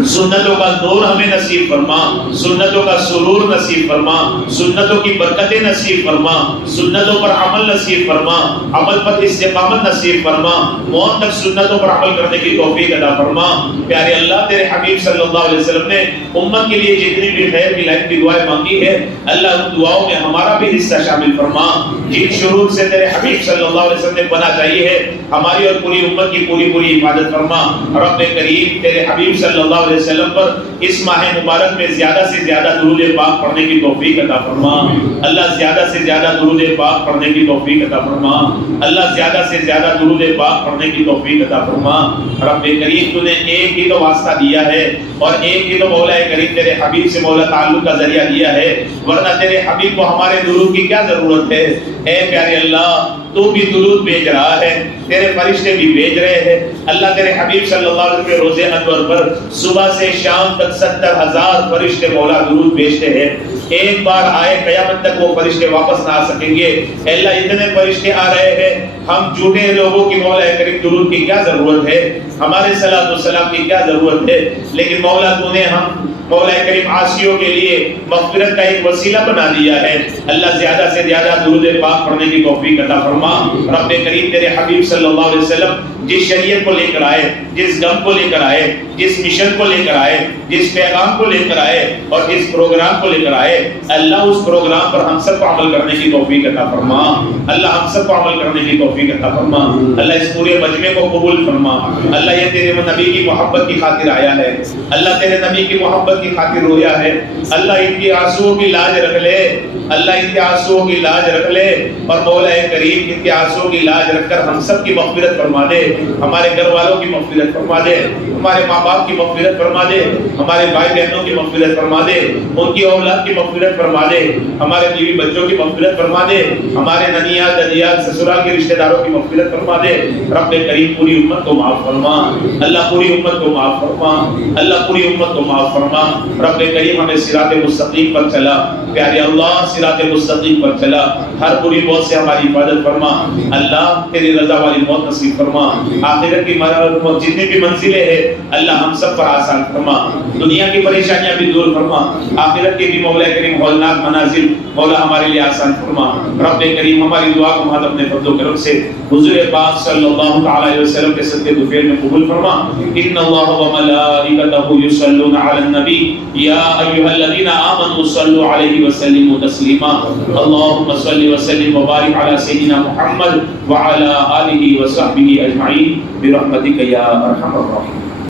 سنتوں کا نور ہمیں نصیب فرما، سنتوں کا سرور نصیب فرما، سنتوں کی برکتیں نصیب فرما، سنتوں پر عمل نصیب فرما، عمل پر استقامت نصیب فرما، موت تک سنتوں پر عمل کرنے کی توفیق عطا فرما۔ پیارے اللہ تیرے حبیب صلی اللہ علیہ وسلم نے امت کے لیے جتنی بھی خیر کی لائف کی دعائیں مانگی ہے اللہ ان دعاؤں میں ہمارا بھی حصہ شامل فرما۔ جن شروع سے تیرے حبیب صلی اللہ علیہ وسلم نے بنا چاہیے ہے ہماری اور پوری امت کی پوری پوری حفاظت فرما۔ رب کریم تیرے حبیب صلی اللہ علیہ وسلم پر اس ماہ مبارک میں زیادہ سے زیادہ درود پاک پڑھنے کی توفیق عطا فرما۔ اللہ زیادہ سے زیادہ درود پاک پڑھنے کی توفیق عطا فرما، اللہ زیادہ سے زیادہ درود پاک پڑھنے کی توفیق عطا فرما۔ رب کریم تو نے ایک ہی تو واسطہ دیا ہے اور ایک ہی تو مولا کریم تیرے حبیب سے مولا تعلق کا ذریعہ دیا ہے، ورنہ تیرے حبیب کو ہمارے درود کی کیا ضرورت ہے۔ اے پیارے اللہ تو بھی درود بھیج رہا ہے، تیرے فرشتے بھی بھیج رہے ہیں۔ اللہ تیرے حبیب صلی اللہ علیہ وسلم کے روزے انور پر صبح سے شام تک 70,000 فرشتے مولا درود بھیجتے ہیں۔ ایک بار آئے قیامت تک وہ فرشتے واپس نہ آ سکیں گے۔ اے اللہ اتنے فرشتے آ رہے ہیں، ہم جھوٹے لوگوں کی مولا کریم درود کی کیا ضرورت ہے، ہمارے صلاۃ والسلام کی کیا ضرورت ہے، لیکن مولا تو نے ہم مولا کریم عاصیوں کے لیے مغفرت کا ایک وسیلہ بنا دیا ہے۔ اللہ زیادہ سے زیادہ درود پاک پڑھنے کی توفیق عطا فرما۔ رب کریم تیرے حبیب صلی اللہ علیہ وسلم جس شریعت کو لے کر آئے، جس غم کو لے کر آئے، جس مشن کو لے کر آئے، جس پیغام کو لے کر آئے اور جس پروگرام کو لے کر آئے، اللہ اس پروگرام پر ہم سب کو عمل کرنے کی توفیق عطا فرما۔ اللہ ہم سب کو عمل کرنے کی توفیق عطا فرما۔ اللہ اس پورے مجمع کو قبول فرما۔ اللہ یہ تیرے نبی کی محبت کی خاطر آیا ہے، اللہ تیرے نبی کی محبت کی خاطر رویا ہے۔ اللہ ان کی آنسوؤں کی لاج رکھ لے، اللہ ان کے آنسوؤں کی لاج رکھ لے، اور مولا کریم ان کے آنسوؤں کی لاج رکھ کر ہم سب کی مغفرت فرما دے۔ ہمارے گھر والوں کی مغفرت فرما دے، ہمارے ماں باپ کی مغفرت فرما دے، ہمارے بھائی بہنوں کی مغفرت فرما دے، ان کی اولاد کی مغفرت فرما دے، ہمارے بیوی بچوں کی مغفرت فرما دے، ہمارے ننیال ددیال سسرال کے رشتہ داروں کی مغفرت فرما دے۔ رب کریم پوری امت کو معاف فرما، اللہ پوری امت کو معاف فرما، اللہ پوری امت کو معاف فرما۔ رب کریم ہمیں صراط مستقیم پر چلا، پیارے اللہ صراط مستقیم پر چلا، ہر بری موت سے ہماری حفاظت فرما، اللہ تیری رضا والی موت نصیب فرما، آخرت کی جتنی بھی منزلیں ہیں اللہ ہم سب پر آسان فرما، دنیا کی پریشانیاں بھی دور فرما، آخرت کے بھی مولا کریم ہولناک منازل مولا ہمارے لیے آسان فرما۔ رب کریم ہماری دعا کو مہد اپنے فضل و کرم سے حضور پاک صلی اللہ علیہ وسلم کے صدقے دوفیل میں قبول فرما۔ ان اللہ و ملائکتہ یصلون علی النبی یا ایھا الذین آمنوا صلوا علیہ وسلموا تسلیما۔ اللهم صل وسلم وبارك على سيدنا محمد وعلى آله وصحبه أجمعين برحمتك يا أرحم الراحمين۔